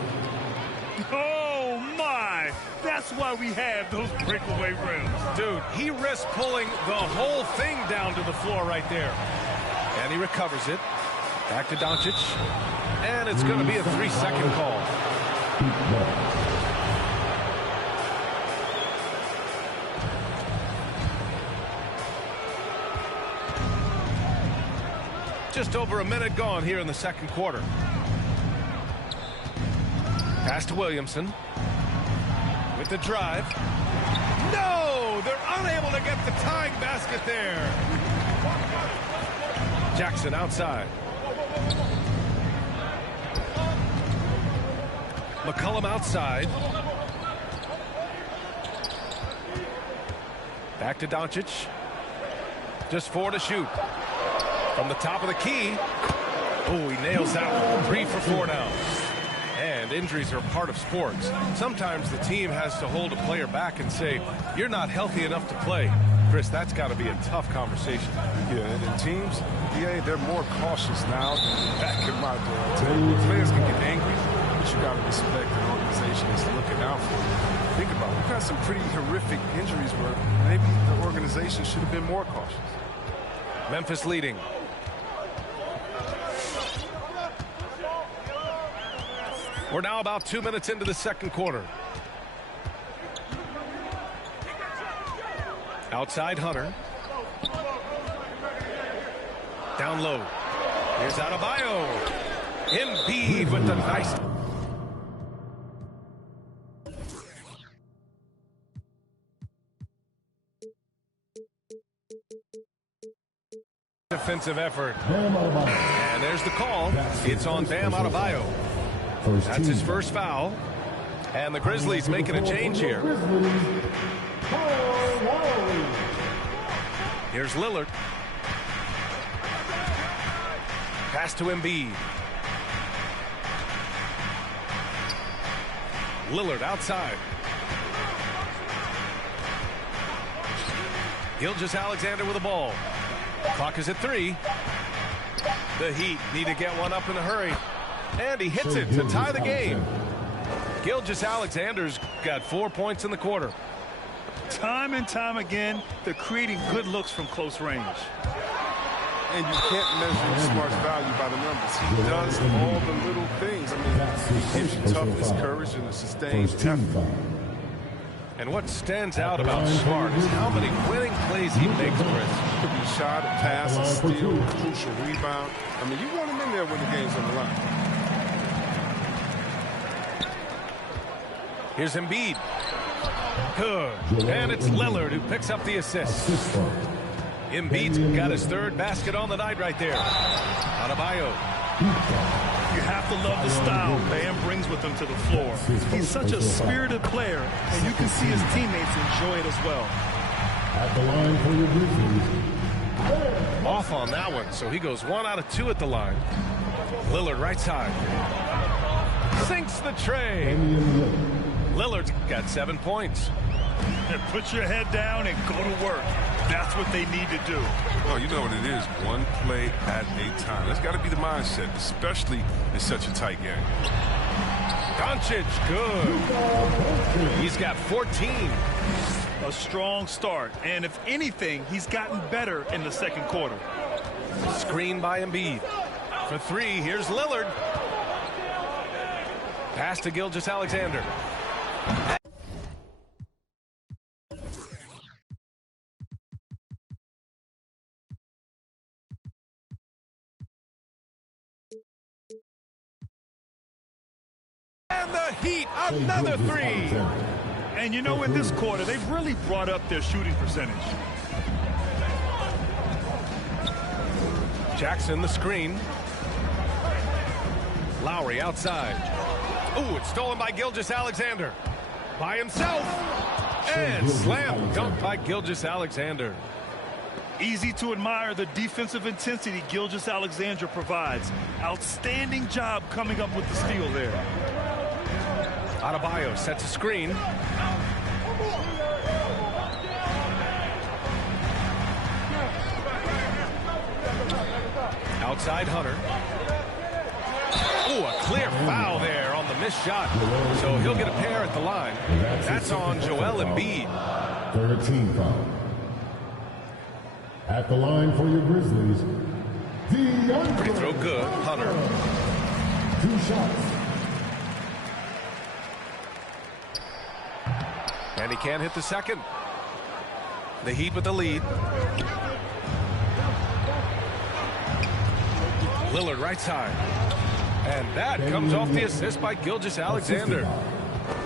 Oh, my. That's why we have those breakaway rims. Dude, he risks pulling the whole thing down to the floor right there. And he recovers it. Back to Doncic. And it's going to be a 3-second call. Just over a minute gone here in the second quarter. Pass to Williamson. With the drive. No! They're unable to get the tying basket there. Jackson outside. McCollum outside. Back to Doncic. Just 4 to shoot. From the top of the key. Oh, he nails that one. 3 for 4 now. And injuries are part of sports. Sometimes the team has to hold a player back and say, you're not healthy enough to play. Chris, that's got to be a tough conversation. Yeah, and teams, they're more cautious now than back in my day. I tell you, players can get angry, but you got to respect an organization that's looking out for you. Think about it. We've got some pretty horrific injuries where maybe the organization should have been more cautious. Memphis leading. We're now about 2 minutes into the second quarter. Outside Hunter. Down low. Here's Adebayo. Embiid with the nice. Defensive effort. And there's the call. It's on Bam Adebayo. That's his first foul. And the Grizzlies making a change here. Here's Lillard. Pass to Embiid. Lillard outside. Gilgeous-Alexander with the ball. Clock is at 3. The Heat need to get one up in a hurry. And he hits it to tie the game. Gilgeous-Alexander's got 4 points in the quarter. Time and time again, they're creating good looks from close range. And you can't measure Smart's value by the numbers. He does all the little things. I mean, he gives you toughness, courage, and a sustained effort. And what stands out about Smart is how many winning plays he makes, Chris. Could be shot, a pass, a steal, a crucial rebound. I mean, you want him in there when the game's on the line. Here's Embiid. Good. And it's Lillard who picks up the assist. Embiid's got his third basket on the night right there. Adebayo. You have to love the style Bam brings with him to the floor. He's such a spirited player, and you can see his teammates enjoy it as well. At the line for your Grizzlies. Off on that one, so he goes 1 out of 2 at the line. Lillard right side. Sinks the tray. Lillard's got 7 points. And put your head down and go to work. That's what they need to do. Oh, you know what it is. One play at a time. That's got to be the mindset, especially in such a tight game. Doncic, good. He's got 14. A strong start. And if anything, he's gotten better in the second quarter. Screen by Embiid. For 3, here's Lillard. Pass to Gilgeous-Alexander. And the Heat, another 3. And you know, in this quarter, they've really brought up their shooting percentage. Jackson the screen. Lowry outside. Ooh, it's stolen by Gilgeous-Alexander. By himself. And slam dunk by Gilgeous-Alexander. Easy to admire the defensive intensity Gilgeous-Alexander provides. Outstanding job coming up with the steal there. Adebayo sets a screen. Outside Hunter. Ooh, a clear foul there on the missed shot. So he'll get a pair at the line. That's on Joel Embiid. 13 foul. At the line for your Grizzlies, free throw good. Hunter. 2 shots. And he can't hit the second. The Heat with the lead. Lillard right side. And that comes off the assist by Gilgeous-Alexander.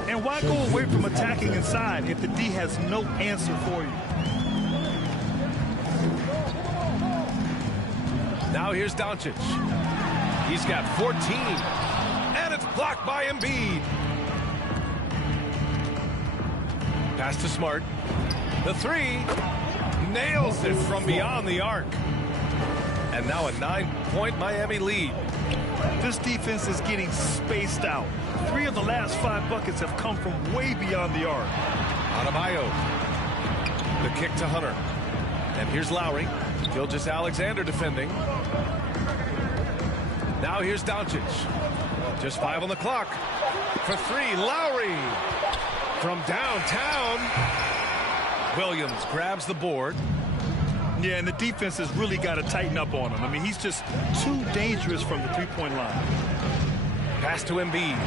And why go away from attacking inside if the D has no answer for you? Now here's Doncic. He's got 14. And it's blocked by Embiid. Pass to Smart. The 3. Nails it from beyond the arc. And now a 9-point Miami lead. This defense is getting spaced out. 3 of the last 5 buckets have come from way beyond the arc. Adebayo. The kick to Hunter. And here's Lowry. Gilgeous-Alexander defending. Now here's Doncic. Just 5 on the clock. For 3, Lowry. From downtown. Williams grabs the board. Yeah, and the defense has really got to tighten up on him. I mean, he's just too dangerous from the three-point line. Pass to Embiid.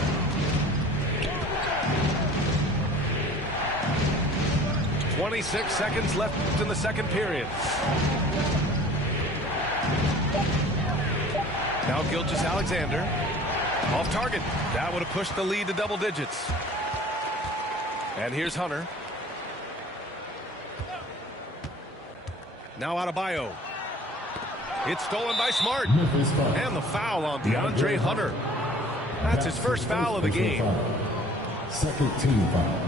.26 seconds left in the second period. Now Gilgeous-Alexander. Off target. That would have pushed the lead to double digits. And here's Hunter. Now Adebayo. It's stolen by Smart. And the foul on DeAndre Hunter. That's his first foul of the game. Second team foul.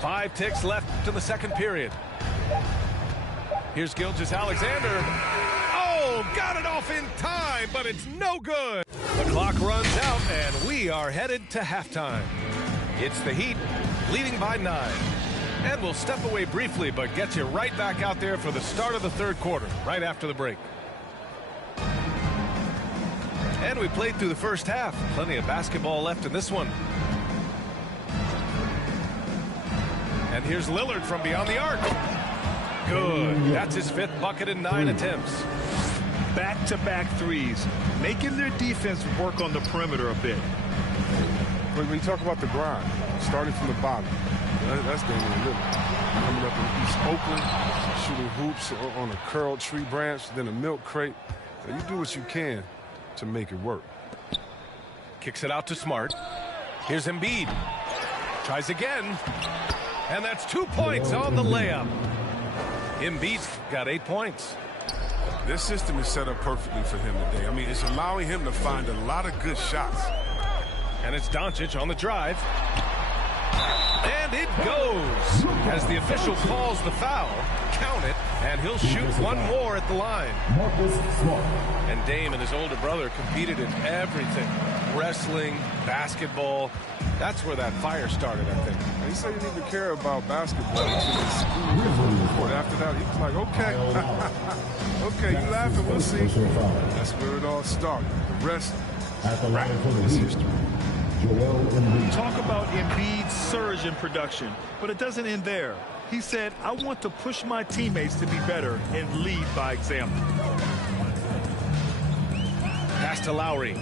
Five ticks left in the second period. Here's Gilgeous-Alexander. Oh, got it off in time, but it's no good. The clock runs out, and we are headed to halftime. It's the Heat leading by 9. And we'll step away briefly, but get you right back out there for the start of the third quarter, right after the break. And we played through the first half. Plenty of basketball left in this one. And here's Lillard from beyond the arc. Good. That's his 5th bucket in 9 attempts. Back-to-back threes, making their defense work on the perimeter a bit. When you talk about the grind, starting from the bottom, that's Damian Lillard. Coming up in East Oakland, shooting hoops on a curled tree branch, then a milk crate. So you do what you can to make it work. Kicks it out to Smart. Here's Embiid. Tries again. And that's 2 points on the layup. Embiid's got 8 points. This system is set up perfectly for him today. I mean, it's allowing him to find a lot of good shots. And it's Doncic on the drive. And it goes. As the official calls the foul, count it, and he'll shoot one more at the line. And Dame and his older brother competed in everything. Wrestling, basketball. That's where that fire started, I think. He said he didn't even care about basketball until his school. But after that, he was like, okay. Okay, you laughing, we'll see. That's where it all started. The rest is history. Talk about Embiid's surge in production, but it doesn't end there. He said, I want to push my teammates to be better and lead by example. Pass to Lowry.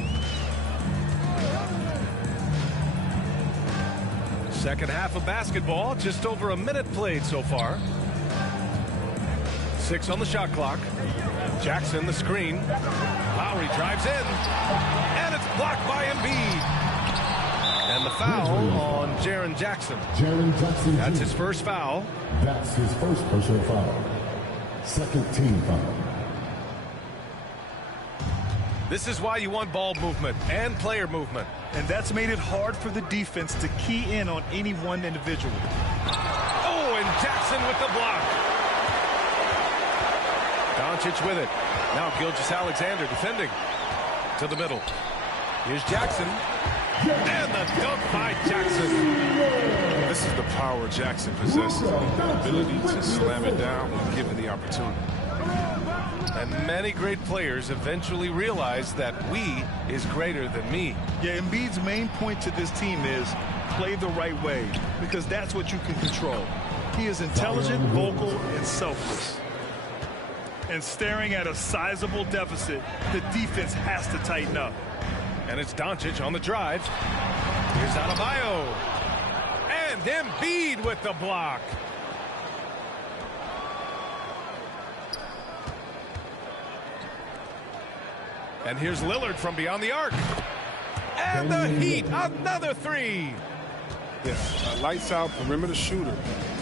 Second half of basketball, just over a minute played so far. 6 on the shot clock. Jackson the screen. Lowry drives in. And it's blocked by Embiid. And the foul on Jaren Jackson. That's his first foul. That's his first personal foul. Second team foul. This is why you want ball movement and player movement. And that's made it hard for the defense to key in on any one individual. Oh, and Jackson with the block. Doncic with it. Now Gilgeous-Alexander defending. To the middle. Here's Jackson. And the dunk by Jackson. This is the power Jackson possesses. The ability to slam it down when given the opportunity. And many great players eventually realize that we is greater than me. Yeah, Embiid's main point to this team is play the right way, because that's what you can control. He is intelligent, vocal, and selfless. And staring at a sizable deficit, the defense has to tighten up. And it's Doncic on the drive. Here's Adebayo. And Embiid with the block. And here's Lillard from beyond the arc. And the Heat, another 3. Yeah, lights out perimeter shooter.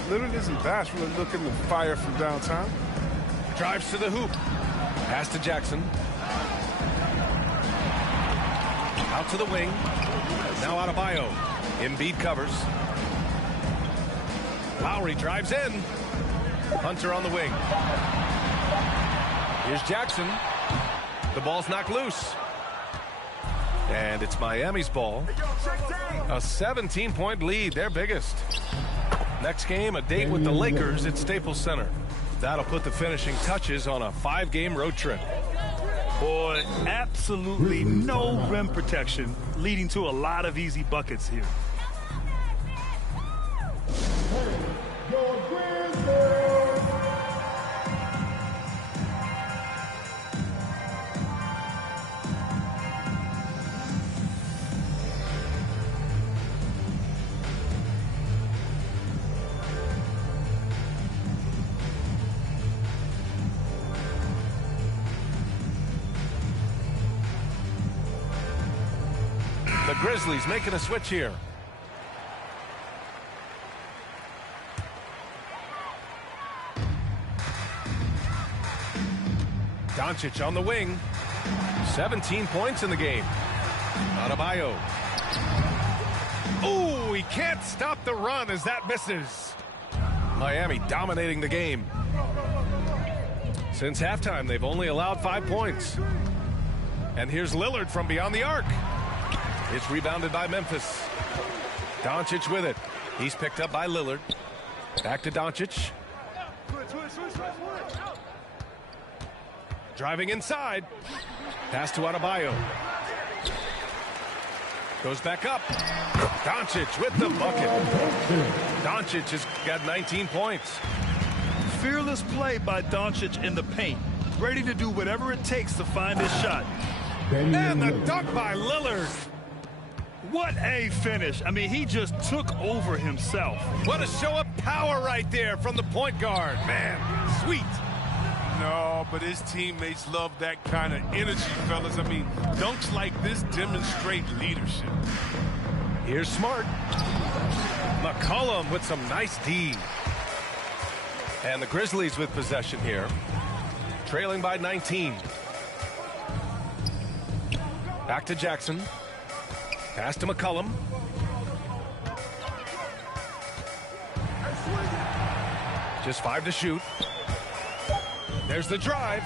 Lillard isn't bashful at looking to fire from downtown. Drives to the hoop. Pass to Jackson. Out to the wing. Now Adebayo. Embiid covers. Lowry drives in. Hunter on the wing. Here's Jackson. The ball's knocked loose. And it's Miami's ball. A 17-point lead, their biggest. Next game, a date with the Lakers at Staples Center. That'll put the finishing touches on a 5-game road trip. Boy, absolutely no rim protection, leading to a lot of easy buckets here. The Grizzlies making a switch here. Doncic on the wing. 17 points in the game. Adebayo. Ooh, he can't stop the run as that misses. Miami dominating the game. Since halftime, they've only allowed 5 points. And here's Lillard from beyond the arc. It's rebounded by Memphis. Doncic with it. He's picked up by Lillard. Back to Doncic. Driving inside. Pass to Adebayo. Goes back up. Doncic with the bucket. Doncic has got 19 points. Fearless play by Doncic in the paint. Ready to do whatever it takes to find his shot. And the dunk by Lillard. What a finish. I mean, he just took over himself. What a show of power right there from the point guard. Man, sweet. No, but his teammates love that kind of energy, fellas. I mean, dunks like this demonstrate leadership. Here's Smart. McCollum with some nice D. And the Grizzlies with possession here. Trailing by 19. Back to Jackson. Pass to McCollum. Just 5 to shoot. There's the drive.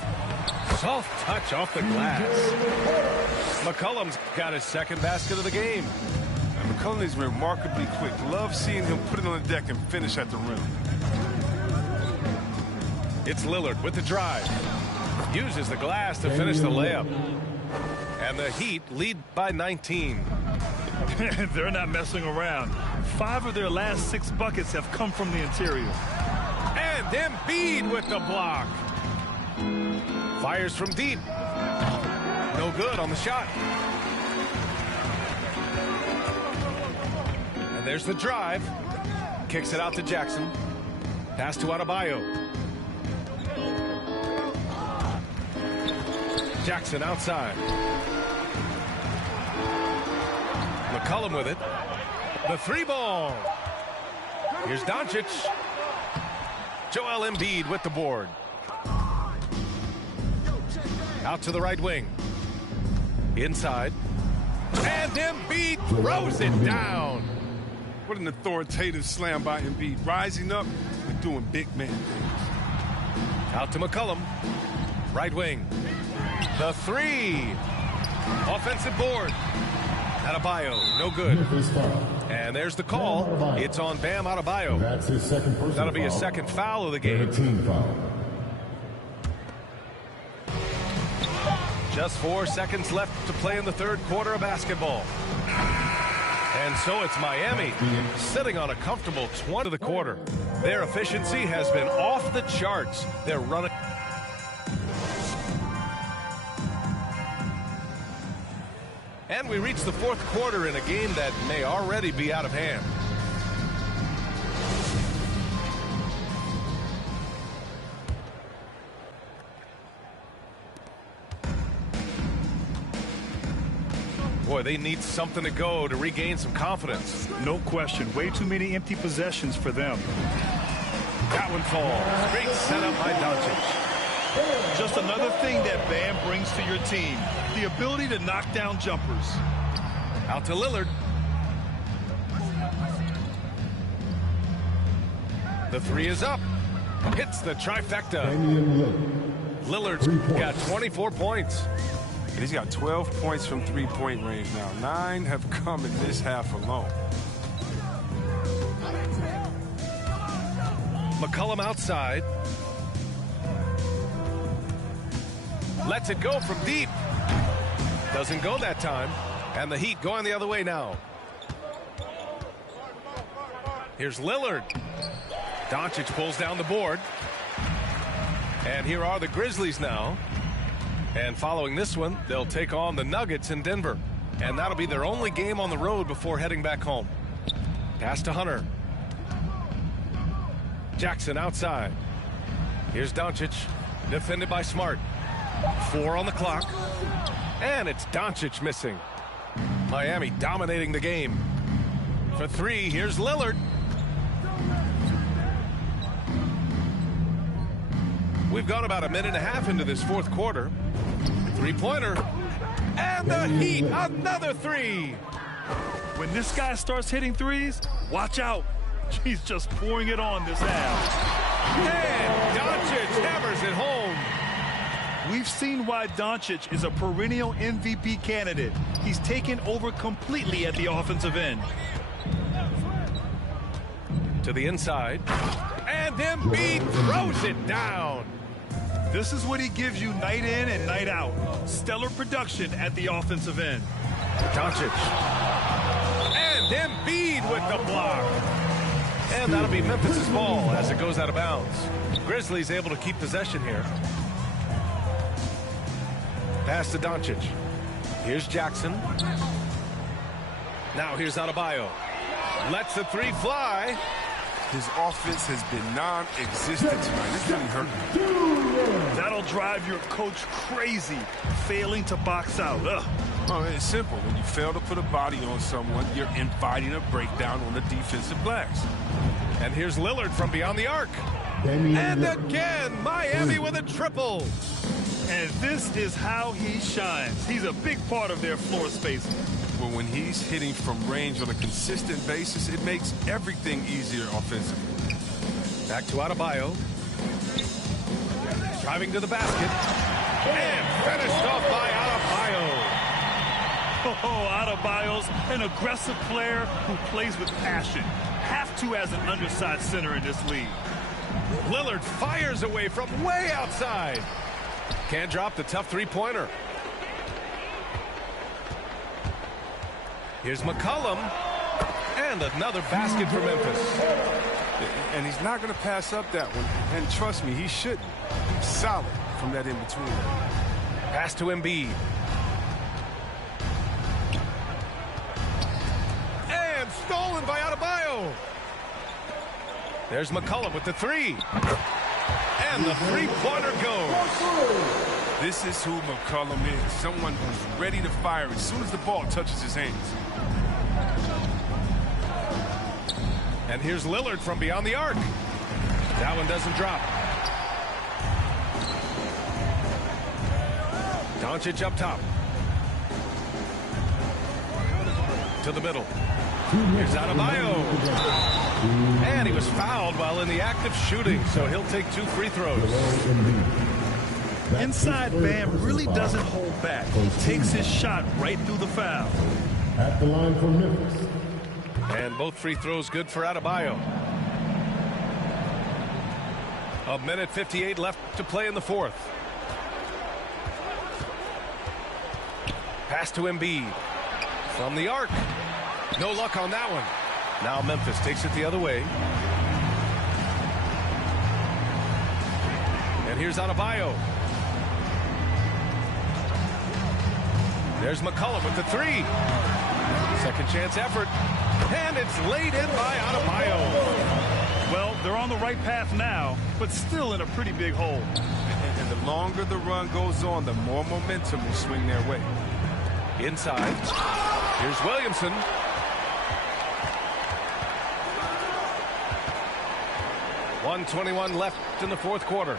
Soft touch off the glass. McCollum's got his second basket of the game. And McCollum is remarkably quick. Love seeing him put it on the deck and finish at the rim. It's Lillard with the drive. Uses the glass to finish the layup. And the Heat lead by 19. They're not messing around. 5 of their last 6 buckets have come from the interior. And Embiid with the block. Fires from deep. No good on the shot. And there's the drive. Kicks it out to Jackson. Pass to Adebayo. Jackson outside. McCollum with it. The 3-ball. Here's Doncic. Joel Embiid with the board. Out to the right wing. Inside. And Embiid throws it down. What an authoritative slam by Embiid. Rising up and doing big man things. Out to McCollum. Right wing. The 3. Offensive board. Adebayo, no good. And there's the call. It's on Bam Adebayo. That's his second personal That'll be foul. his second foul of the game. And a team foul. Just 4 seconds left to play in the third quarter of basketball. And so it's Miami sitting on a comfortable 20 of the quarter. Their efficiency has been off the charts. They're running. And we reach the fourth quarter in a game that may already be out of hand. Boy, they need something to go to regain some confidence. No question. Way too many empty possessions for them. That one falls. Great setup by Doncic. Just another thing that Bam brings to your team. The ability to knock down jumpers. Out to Lillard. The 3 is up. Hits the trifecta. Lillard's got 24 points. And he's got 12 points from three-point range now. 9 have come in this half alone. McCollum outside. Lets it go from deep. Doesn't go that time. And the Heat going the other way now. Here's Lillard. Doncic pulls down the board. And here are the Grizzlies now. And following this one, they'll take on the Nuggets in Denver. And that'll be their only game on the road before heading back home. Pass to Hunter. Jackson outside. Here's Doncic. Defended by Smart. 4 on the clock. And it's Doncic missing. Miami dominating the game. For 3, here's Lillard. We've gone about a minute and a half into this fourth quarter. 3-pointer. And the Heat, another 3. When this guy starts hitting threes, watch out. He's just pouring it on this half. And Doncic hammers it home. We've seen why Doncic is a perennial MVP candidate. He's taken over completely at the offensive end. To the inside. And Embiid throws it down. This is what he gives you night in and night out. Stellar production at the offensive end. Doncic Embiid with the block. And that'll be Memphis' ball as it goes out of bounds. Grizzlies able to keep possession here. Pass to Doncic. Here's Jackson. Now here's Adebayo. Lets the three fly. His offense has been non-existent tonight. It's really hurting. That'll drive your coach crazy, failing to box out. Ugh. Oh, it's simple. When you fail to put a body on someone, you're inviting a breakdown on the defensive glass. And here's Lillard from beyond the arc. And again, Miami with a triple. And this is how he shines. He's a big part of their floor spacing. Well, when he's hitting from range on a consistent basis, it makes everything easier offensively. Back to Adebayo. Driving to the basket. And finished off by Adebayo. Oh, Adebayo's an aggressive player who plays with passion. Have to as an undersized center in this league. Lillard fires away from way outside. Can't drop the tough three-pointer. Here's McCollum. And another basket for Memphis. And he's not going to pass up that one. And trust me, he shouldn't. He's solid from that in-between. Pass to Embiid. And stolen by Adebayo. There's McCollum with the three. And the three-pointer goes. This is who McCollum is. Someone who's ready to fire as soon as the ball touches his hands. And here's Lillard from beyond the arc. That one doesn't drop. Doncic up top. To the middle. Here's Adebayo. And he was fouled while in the act of shooting, so he'll take 2 free throws. Inside Bam really doesn't hold back. He takes his shot right through the foul. At the line for Memphis. And both free throws good for Adebayo. 1:58 left to play in the fourth. Pass to Embiid. From the arc. No luck on that one. Now Memphis takes it the other way. And here's Adebayo. There's McCollum with the three. Second chance effort. And it's laid in by Adebayo. Well, they're on the right path now, but still in a pretty big hole. And the longer the run goes on, the more momentum will swing their way. Inside. Here's Williamson. .121 left in the fourth quarter.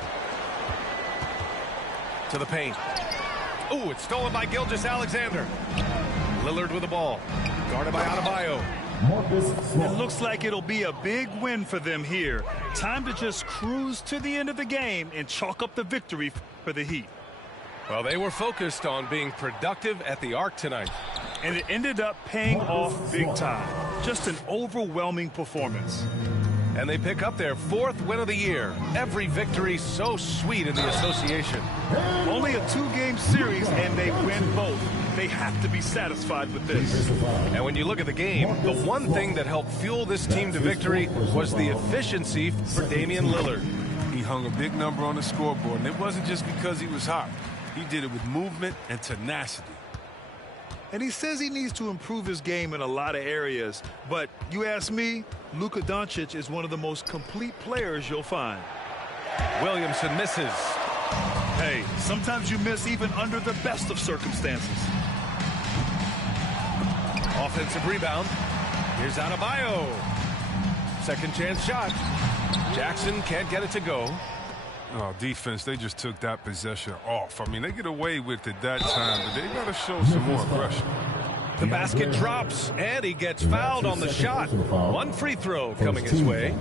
To the paint. Ooh, it's stolen by Gilgeous-Alexander. Lillard with the ball. Guarded by Adebayo. It looks like it'll be a big win for them here. Time to just cruise to the end of the game and chalk up the victory for the Heat. Well, they were focused on being productive at the arc tonight. And it ended up paying off big time. Just an overwhelming performance. And they pick up their 4th win of the year. Every victory so sweet in the association. Only a 2-game series, and they win both. They have to be satisfied with this. And when you look at the game, the one thing that helped fuel this team to victory was the efficiency for Damian Lillard. He hung a big number on the scoreboard, and it wasn't just because he was hot. He did it with movement and tenacity. And he says he needs to improve his game in a lot of areas. But you ask me, Luka Doncic is one of the most complete players you'll find. Williamson misses. Hey, sometimes you miss even under the best of circumstances. Offensive rebound. Here's Adebayo. Second chance shot. Jackson can't get it to go. Oh, defense, they just took that possession off. I mean, they get away with it that time, but they got to show some more aggression. The basket drops, and he gets fouled on the shot. 1 free throw coming his way.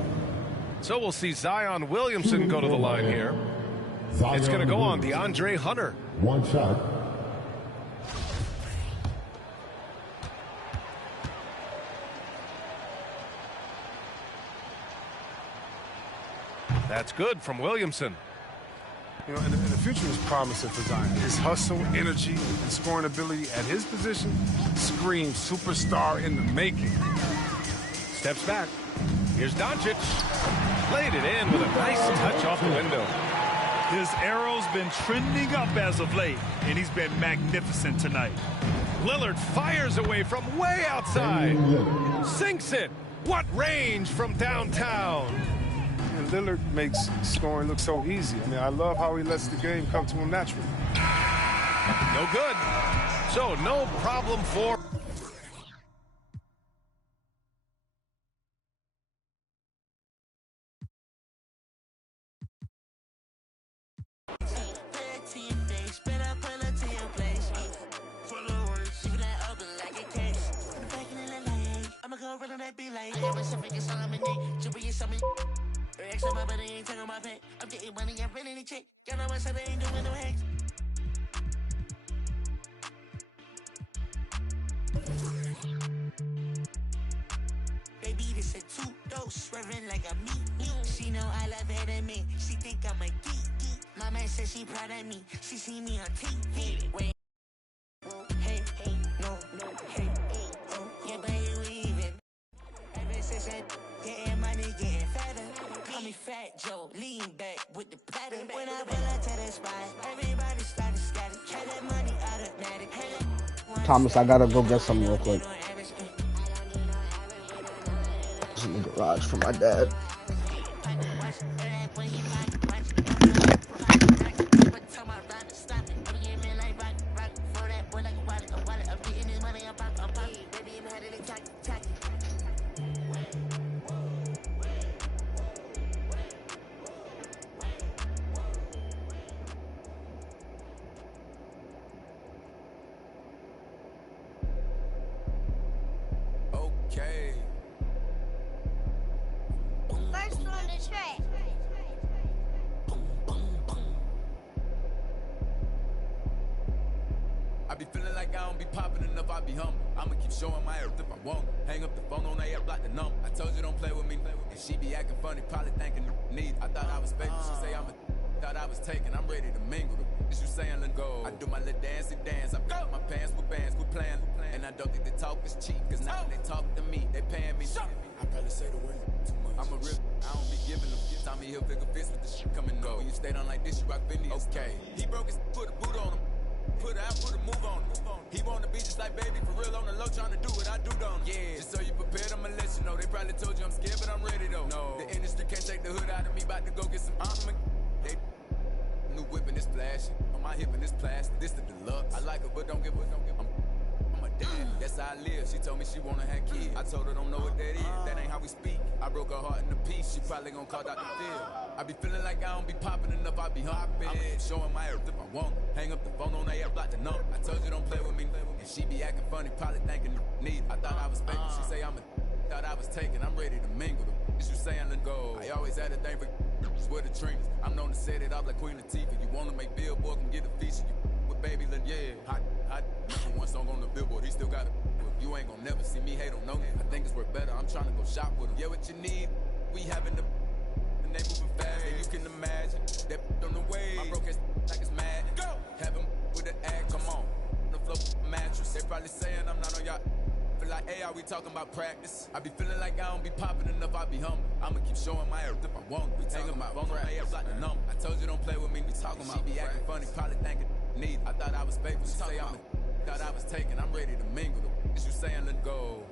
So we'll see Zion Williamson go to the line here. It's going to go on DeAndre Hunter. 1 shot. That's good from Williamson. You know, and the future is promising for Zion. His hustle, energy, and scoring ability at his position screams superstar in the making. Steps back. Here's Doncic. Played it in with a nice touch off the window. His arrow's been trending up as of late, and he's been magnificent tonight. Lillard fires away from way outside. Sinks it. What range from downtown. And Lillard makes scoring look so easy. I mean, I love how he lets the game come to him naturally. No good. So no problem for... I'm getting money, I'm running the check. Y'all know what's up, they ain't doing no hacks. Baby, this a two-dose, swerving like a me. She know I love her than me. She think I'm a geek. My man says she proud of me. She see me on TV. Wait. Hey, hey, no, hey, oh, yeah, baby, we even. Ever since that, getting money, getting fatter. Call me Fat Joe, lean back with the platter. When I pull up to the spot, everybody started scatter. Try that money automatic. Thomas, I gotta go get some real quick. It's in the garage for my dad. Okay. First on the track. I be feeling like I don't be popping enough, I be humble. I'ma keep showing my earth if I want. Hang up the phone on the air, block the number. I told you don't play with me, and she be acting funny, probably thinking need. I thought I was faking, she say thought I was taking, I'm ready to mingle. Is you saying let go? I do my little dancey dance, I put my pants with bands, quit playing. And I don't think the talk is cheap, cause now when they talk to me, they paying me. I probably say the word too much. I'm a real, I don't be giving them. Tommy Hilfiger fist with the shit coming go. When you stay down like this, you rock Fendi. Okay, he broke his, put a boot on him. Put out, put a move on him. He wanna be just like baby, for real on the low, trying to do what I do, don't he? Yeah, just so you prepared, I'ma let you know. They probably told you I'm scared, but I'm ready though. No, the industry can't take the hood out of me, about to go get some They new whipping this flashy, on my hip and this plastic. This the deluxe. I like her, but don't give. I'm a dad, that's how I live. She told me she wanna have kids. I told her don't know what that is. That ain't how we speak. I broke her heart in a piece. She probably gonna call Dr. Phil. I be feeling like I don't be popping enough. I be hopping. I'm showing my earth if I want. Hang up the phone on the air, block the number. I told you don't play with me, and she be acting funny, probably thinking need. I thought I was faking. She say thought I was taking. I'm ready to mingle. Is you saying let go? I always had a thing for with the trainers. I'm known to set it up like Queen Latifah. You wanna make Billboard, can get a feature. You with baby, then yeah. Hot. One song on the Billboard, he still got it. You ain't gonna never see me hate on no name. I think it's worth better. I'm trying to go shop with him. Yeah, what you need? We having the they moving fast, and you can imagine that on the way. My broke ass like it's mad. Go. Have him with the act. Come on, the floor mattress. They probably saying I'm not on y'all. Feel like, hey, are we talking about practice? I be feeling like I don't be popping enough. I be humble. I'ma keep showing my earth if I want. We talking about phone on my ass like the number. I told you don't play with me. We talking about. She be acting funny, probably thinking need. I thought I was faithful. She say thought I was taking. I'm ready to mingle. Is you saying let go?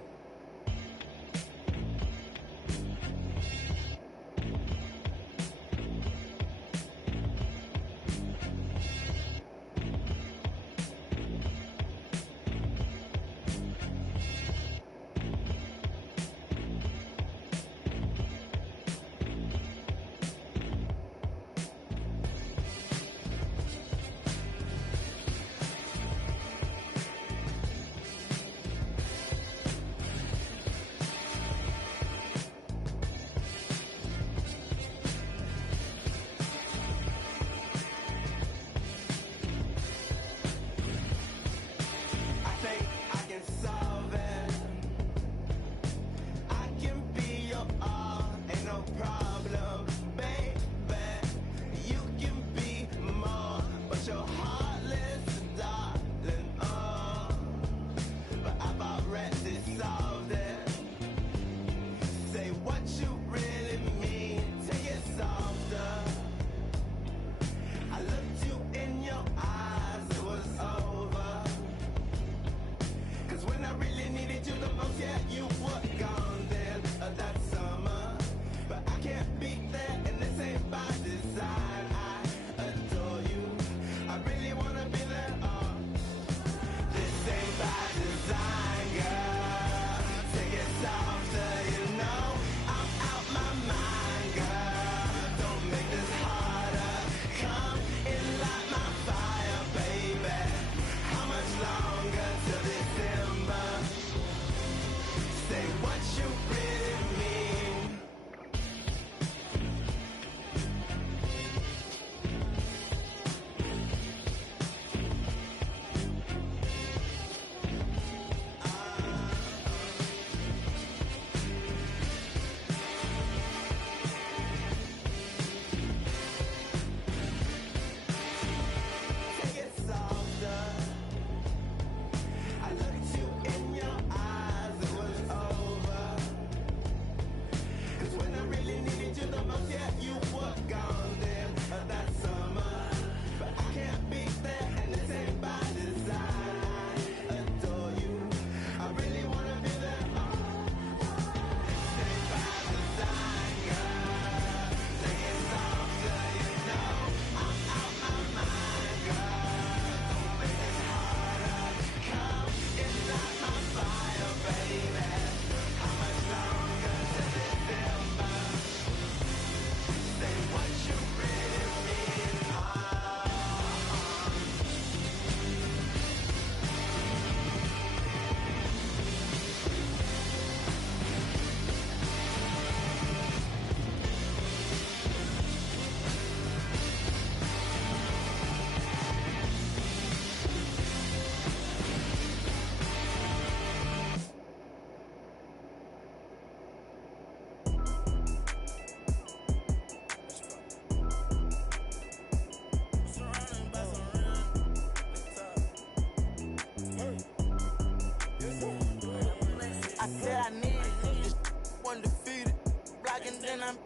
then I'm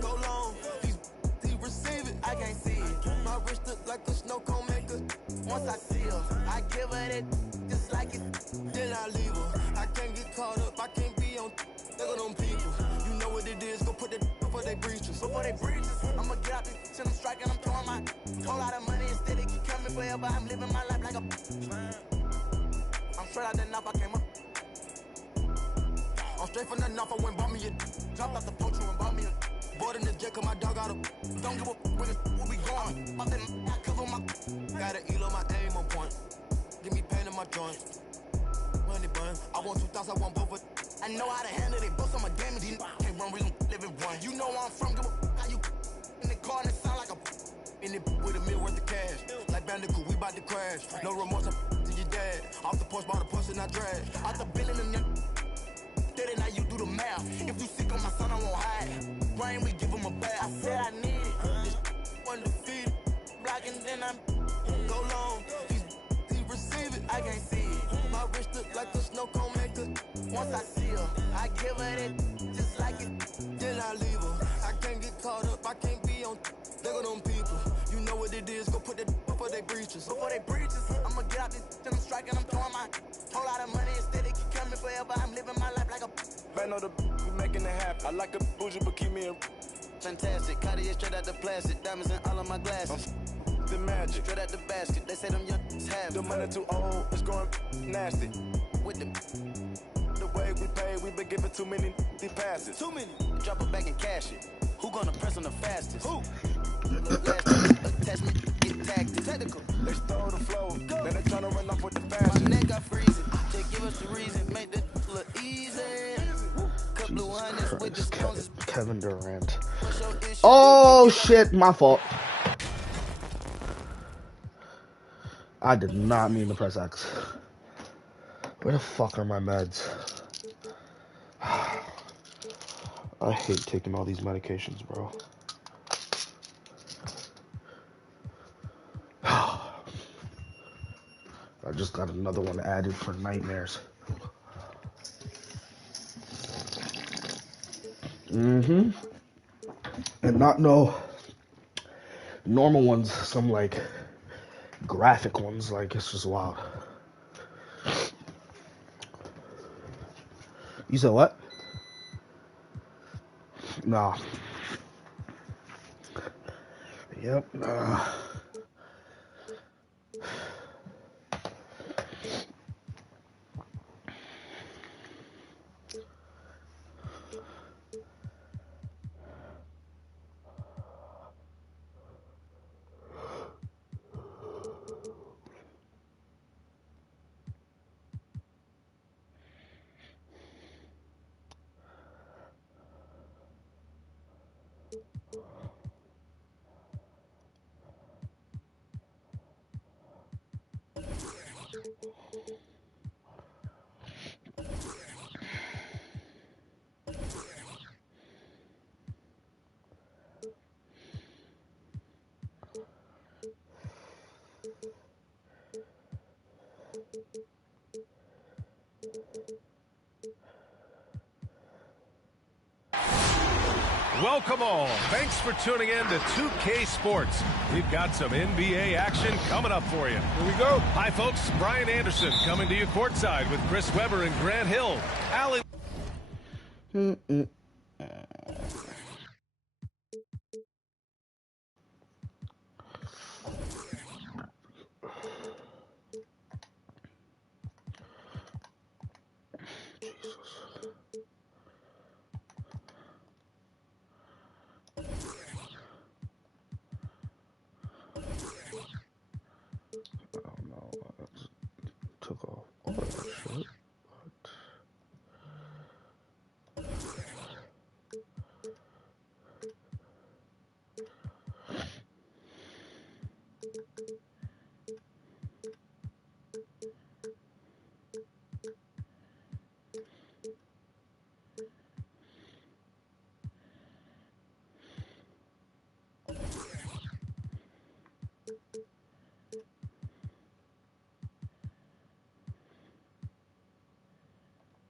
go long. He receive it, I can't see it. My wrist look like a snow cone maker. Once I see her, I give her that just like it, then I leave her. I can't get caught up, I can't be on look at them people. You know what it is, go put that before they breaches. Before they breaches, I'ma get out this shit, I'm striking, I'm throwing my whole lot of money instead it keep coming forever. I'm living my life like a I'm straight out the knife, I came up. I'm straight from the knife, I went bought me a dropped out the poacher and bought me a board in the jet, cause my dog out of don't give a where we going. My thing, I cover my got an elo, my aim on point. Give me pain in my joint. Money bun, I want 2,000, I want both of I know how to handle it, bust on my damage. Can't run, we gon' live in one. You know where I'm from, give a how you in the car and it sound like a in it with $1 million worth of cash. Like Bandicoot, we bout to crash. No remorse, to your dad. Off the porch, bought a push and I drag. Out the building, and did it, now you do the math. If you sick on my son, I won't hide. Rain, we give him a bath. I said I need it. This undefeated. Blocking, then I'm go long. He receive it, I can't see it. My wrist look like a snow cone maker. Once I see her, I give her that just like it, then I leave her. I can't get caught up, I can't be on look at them people. You know what it is, go put that before they breaches. Before they breaches, I'ma get out this shit, I'm striking, I'm throwing my whole lot of money instead it keep coming forever. I'm living my life like a man on the we making it happen. I like a bougie, but keep me in fantastic. Cartier straight out the plastic, diamonds in all of my glasses. The magic, straight out the basket. They say them young have the money too old, it's going nasty. With the way we pay, we been giving too many passes. Too many. Drop it back and cash it. Who gonna press on the fastest? Who? Attachment, get tactic. Technical. They stole the flow, then they tryna run off with the fashion. My neck got freezing. They give us the reason, make that look easy. Couple of hundreds with the stones. Kevin Durant. Oh shit, my fault. I did not mean to press X. Where the fuck are my meds? I hate taking all these medications, bro. I just got another one added for nightmares. And not no normal ones, some like graphic ones, like it's just wild. You said what? Nah. Yep. Welcome all. Thanks for tuning in to 2K Sports. We've got some NBA action coming up for you. Here we go. Hi, folks. Brian Anderson coming to you courtside with Chris Webber and Grant Hill. Allie.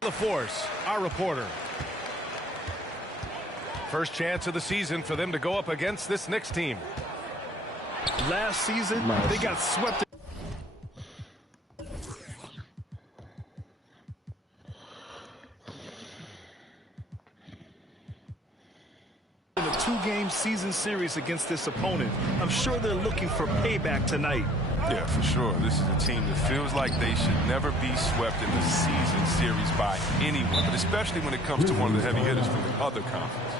The Force, our reporter. First chance of the season for them to go up against this Knicks team. Last season, they got swept. In a two-game season series against this opponent, I'm sure they're looking for payback tonight. Yeah, for sure. This is a team that feels like they should never be swept in the season series by anyone, but especially when it comes to one of the heavy hitters from the other conference.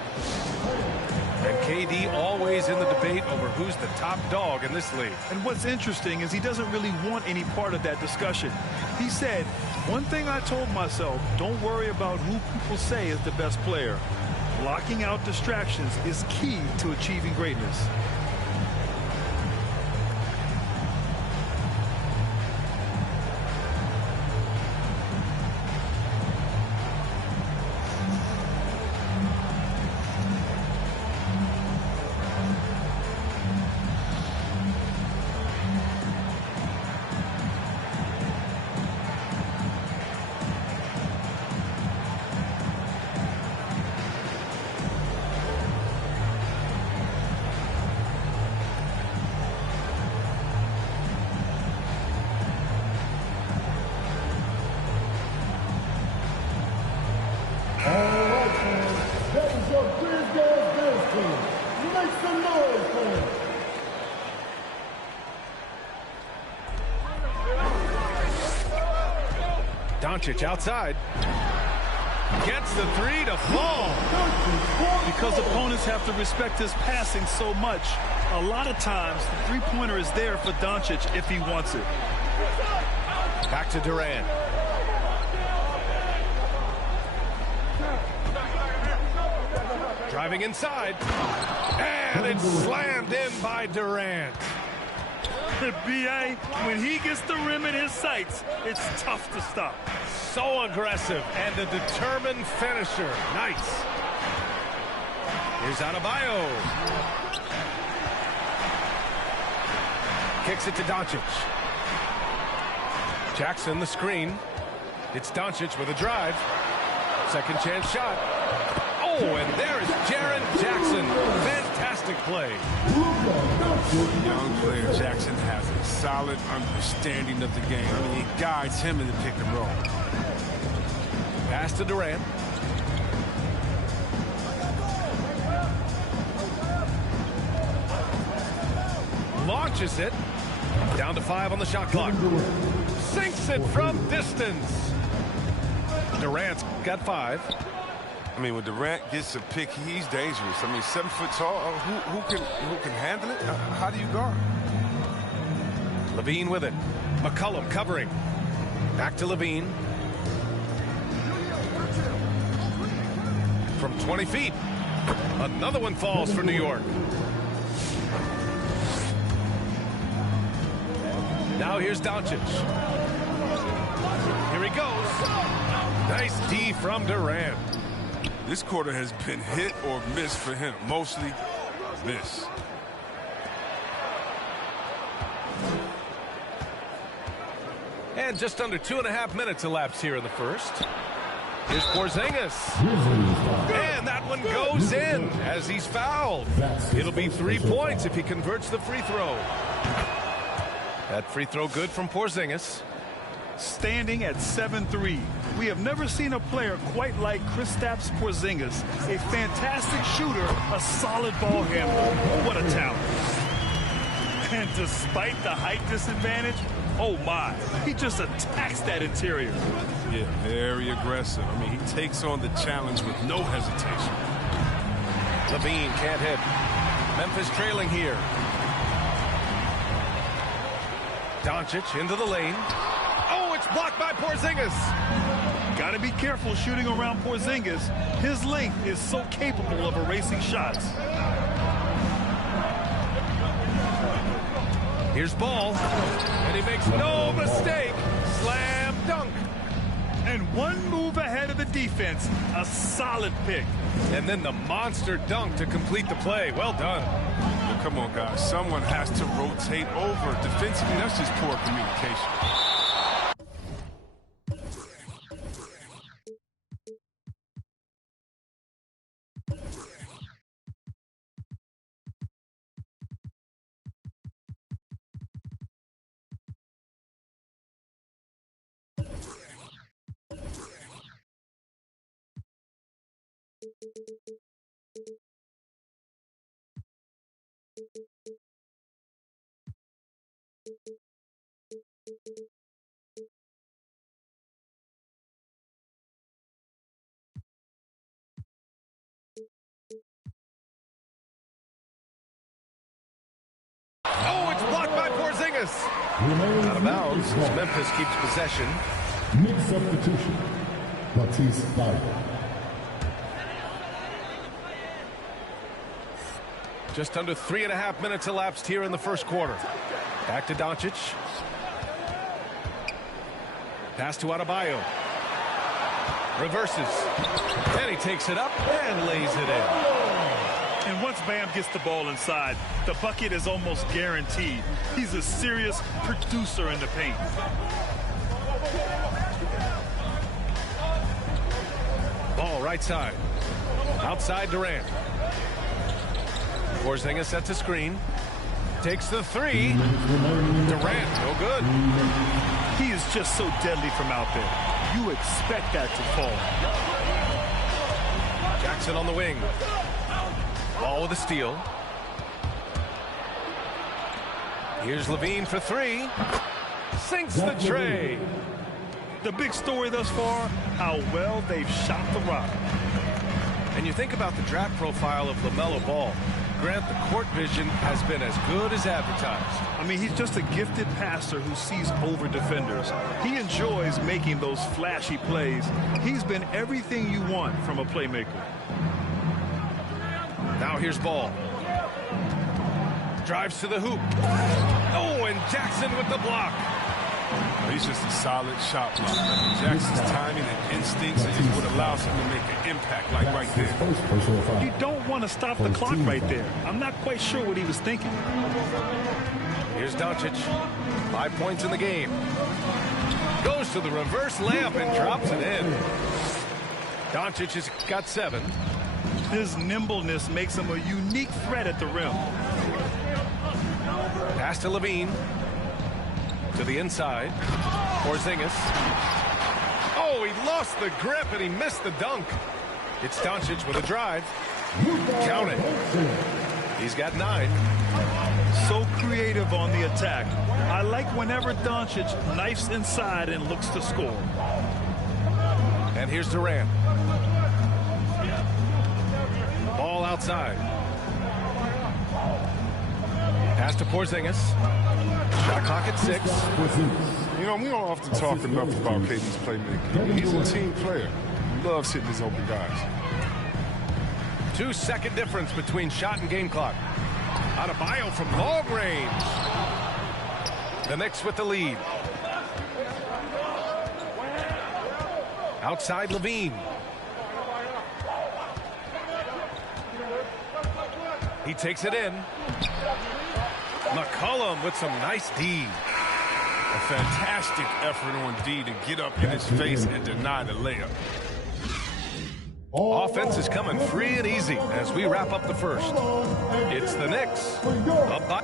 And KD always in the debate over who's the top dog in this league. And what's interesting is he doesn't really want any part of that discussion. He said, one thing I told myself, don't worry about who people say is the best player. Blocking out distractions is key to achieving greatness. Doncic outside. Gets the three to fall. Because opponents have to respect his passing so much, a lot of times the three-pointer is there for Doncic if he wants it. Back to Durant. Driving inside. And it's slammed in by Durant. B.A., when he gets the rim in his sights, it's tough to stop. So aggressive and a determined finisher. Nice. Here's Adebayo. Kicks it to Doncic. Jackson the screen. It's Doncic with a drive. Second chance shot. Oh, and there is Jaren Jackson. Fantastic play. Young player Jackson has a solid understanding of the game. I mean, he guides him in the pick and roll. Pass to Durant. Launches it. Down to 5 on the shot clock. Sinks it from distance. Durant's got 5. I mean, when Durant gets a pick, he's dangerous. I mean, 7 foot tall. Who can handle it? How do you guard? Levine with it. McCollum covering. Back to Levine. From 20 feet. Another one falls for New York. Now here's Doncic. Here he goes. Nice D from Durant. This quarter has been hit or miss for him. Mostly miss. And just under 2.5 minutes elapsed here in the first. Here's Porzingis. And that one goes in as he's fouled. It'll be 3 points if he converts the free throw. That free throw good from Porzingis. Standing at 7'3", we have never seen a player quite like Kristaps Porzingis. A fantastic shooter, a solid ball handler. What a talent. And despite the height disadvantage, oh my, he just attacks that interior. Yeah, very aggressive. I mean, he takes on the challenge with no hesitation. Levine can't hit. Memphis trailing here. Doncic into the lane. Oh, it's blocked by Porzingis. Got to be careful shooting around Porzingis. His length is so capable of erasing shots. Here's Ball, and he makes no mistake. Slam dunk. And one move ahead of the defense. A solid pick. And then the monster dunk to complete the play. Well done. Well, come on, guys. Someone has to rotate over. Defensively, that's just poor communication. Oh, it's blocked by Porzingis. Out of bounds as Memphis keeps possession. Mixed substitution. Matisse Thybulle. Just under 3.5 minutes elapsed here in the first quarter. Back to Doncic. Pass to Adebayo. Reverses. And he takes it up and lays it in. And once Bam gets the ball inside, the bucket is almost guaranteed. He's a serious producer in the paint. Ball right side. Outside Durant. Porzingis sets a screen. Takes the three. Durant, no good. He is just so deadly from out there. You expect that to fall. Jackson on the wing. Ball with a steal. Here's Levine for three. Sinks the tray. The big story thus far, how well they've shot the rock. And you think about the draft profile of LaMelo Ball. Grant, the court vision has been as good as advertised. I mean, he's just a gifted passer who sees over defenders. He enjoys making those flashy plays. He's been everything you want from a playmaker. Now here's Ball. Drives to the hoop. Oh, and Jackson with the block. He's just a solid shot blocker. Jackson's timing and instincts is what allows him to make an impact like right there. You don't want to stop the clock right there. I'm not quite sure what he was thinking. Here's Doncic. 5 points in the game. Goes to the reverse layup and drops it in. Doncic has got 7. His nimbleness makes him a unique threat at the rim. Pass to Levine. To the inside. Porzingis. Oh, he lost the grip and he missed the dunk. It's Doncic with a drive. Count it. He's got 9. So creative on the attack. I like whenever Doncic knifes inside and looks to score. And here's Durant. Ball outside. Pass to Porzingis. Shot clock at 6. You know, we don't often talk enough about KD's playmaking. He's a team player. He loves hitting his open guys. 2-second difference between shot and game clock. Adebayo from long range. The Knicks with the lead. Outside Levine. He takes it in. McCollum with some nice D. A fantastic effort on D to get up in his face and deny the layup. Offense is coming free and easy as we wrap up the first. It's the Knicks. Up by.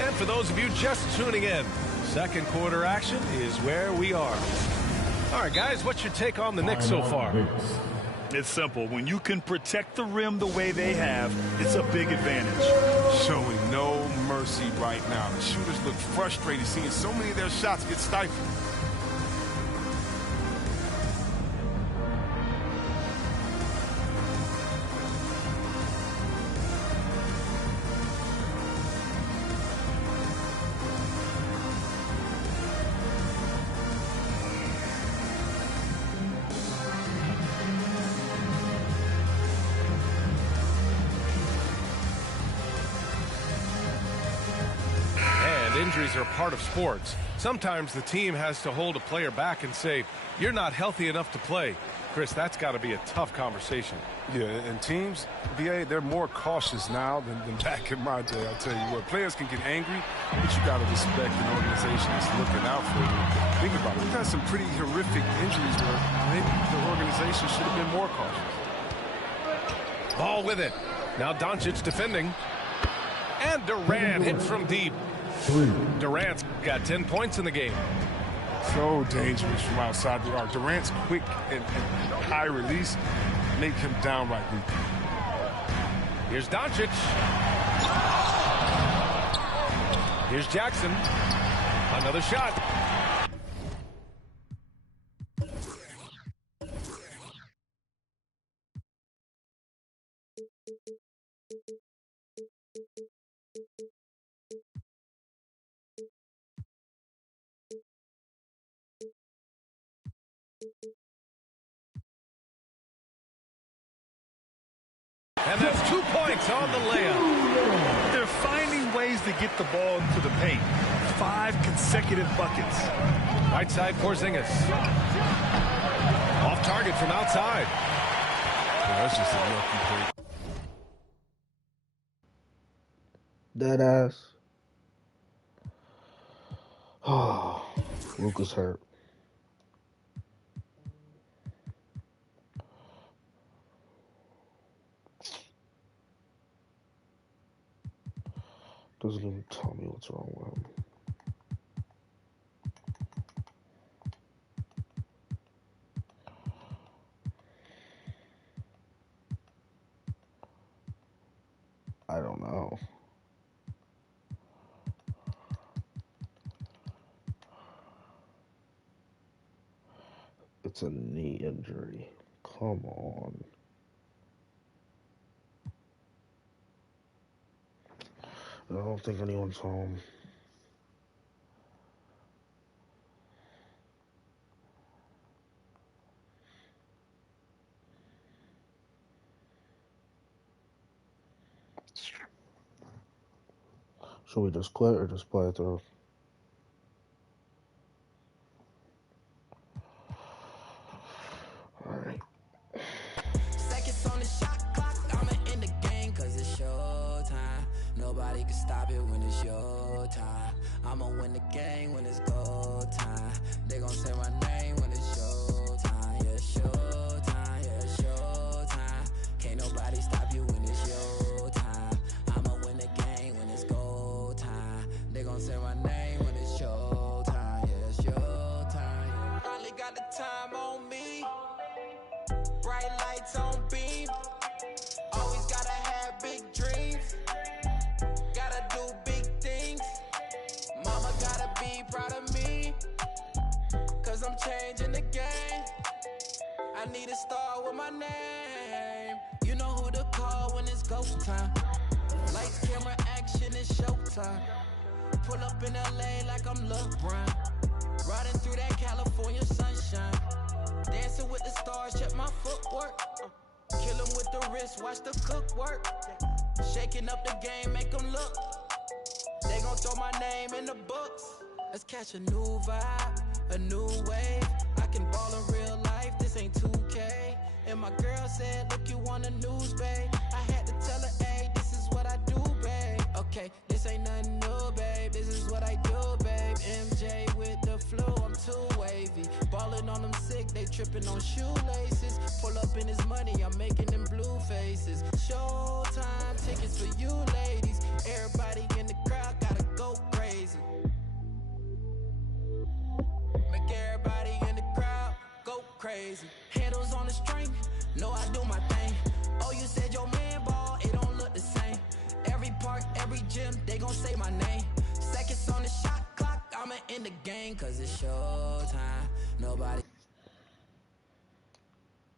And for those of you just tuning in, second quarter action is where we are. All right, guys, what's your take on the Knicks so far? It's simple. When you can protect the rim the way they have, it's a big advantage. Showing no mercy right now. The shooters look frustrated seeing so many of their shots get stifled. Injuries are part of sports. Sometimes the team has to hold a player back and say, you're not healthy enough to play. Chris, that's got to be a tough conversation. Yeah, and teams, BA, they're more cautious now than back in my day. I'll tell you what, players can get angry, but you got to respect an organization that's looking out for you. Think about it. We've had some pretty horrific injuries where maybe the organization should have been more cautious. Ball with it. Now Doncic defending. And Durant hits from deep. Durant's got 10 points in the game. So dangerous from outside the arc. Durant's quick and high release make him downright weak. Here's Doncic. Here's Jackson. Another shot. And that's 2 points on the layup. They're finding ways to get the ball into the paint. 5 consecutive buckets. Right side, Porzingis. Off target from outside. Well, that's just a lucky play. Dead ass. Oh, Luka's hurt. Doesn't even tell me what's wrong with him. I don't know. It's a knee injury. Come on. I don't think anyone's home. Should we just quit or just play it through? Alright. Seconds on the shot clock, I'ma end the game cause it's showtime. Nobody can stop it when it's your time. I'ma win the game when it's go time. They gon' say my name when it's showtime. Yeah, showtime, yeah, showtime. Can't nobody stop you when it's your time. I'ma win the game when it's go time. They gon' say my name when it's showtime. Yeah, showtime. Finally got the time on me. Bright lights on beam. Always gotta have big dreams. Gotta do big things. Mama gotta be proud of me. Cause I'm changing the game. I need to start with my name. You know who to call when it's go time. Lights, camera, action, it's showtime. Pull up in LA like I'm LeBron. Riding through that California sunshine. Dancing with the stars, check my footwork. Kill 'em with the wrist, watch the cook work. Shaking up the game, make 'em look. They gon' throw my name in the books. Let's catch a new vibe, a new wave. I can ball in real life, this ain't 2K. And my girl said, look, you on the news, babe. I had to tell her, hey, this is what I do, babe. Okay, this ain't nothing new, babe. This is what I do, babe. MJ with the flu, I'm too wavy. Ballin' on them sick, they trippin' on shoelaces. Pull up in his money, I'm making them blue faces. Showtime, tickets for you ladies. Everybody in the crowd gotta go crazy. Make everybody in the crowd go crazy. Handles on the string, know I do my thing. Oh, you said your man ball, it don't look the same. Every park, every gym, they gon' say my name. Seconds on the shot clock, I'ma end the game cause it's showtime. Nobody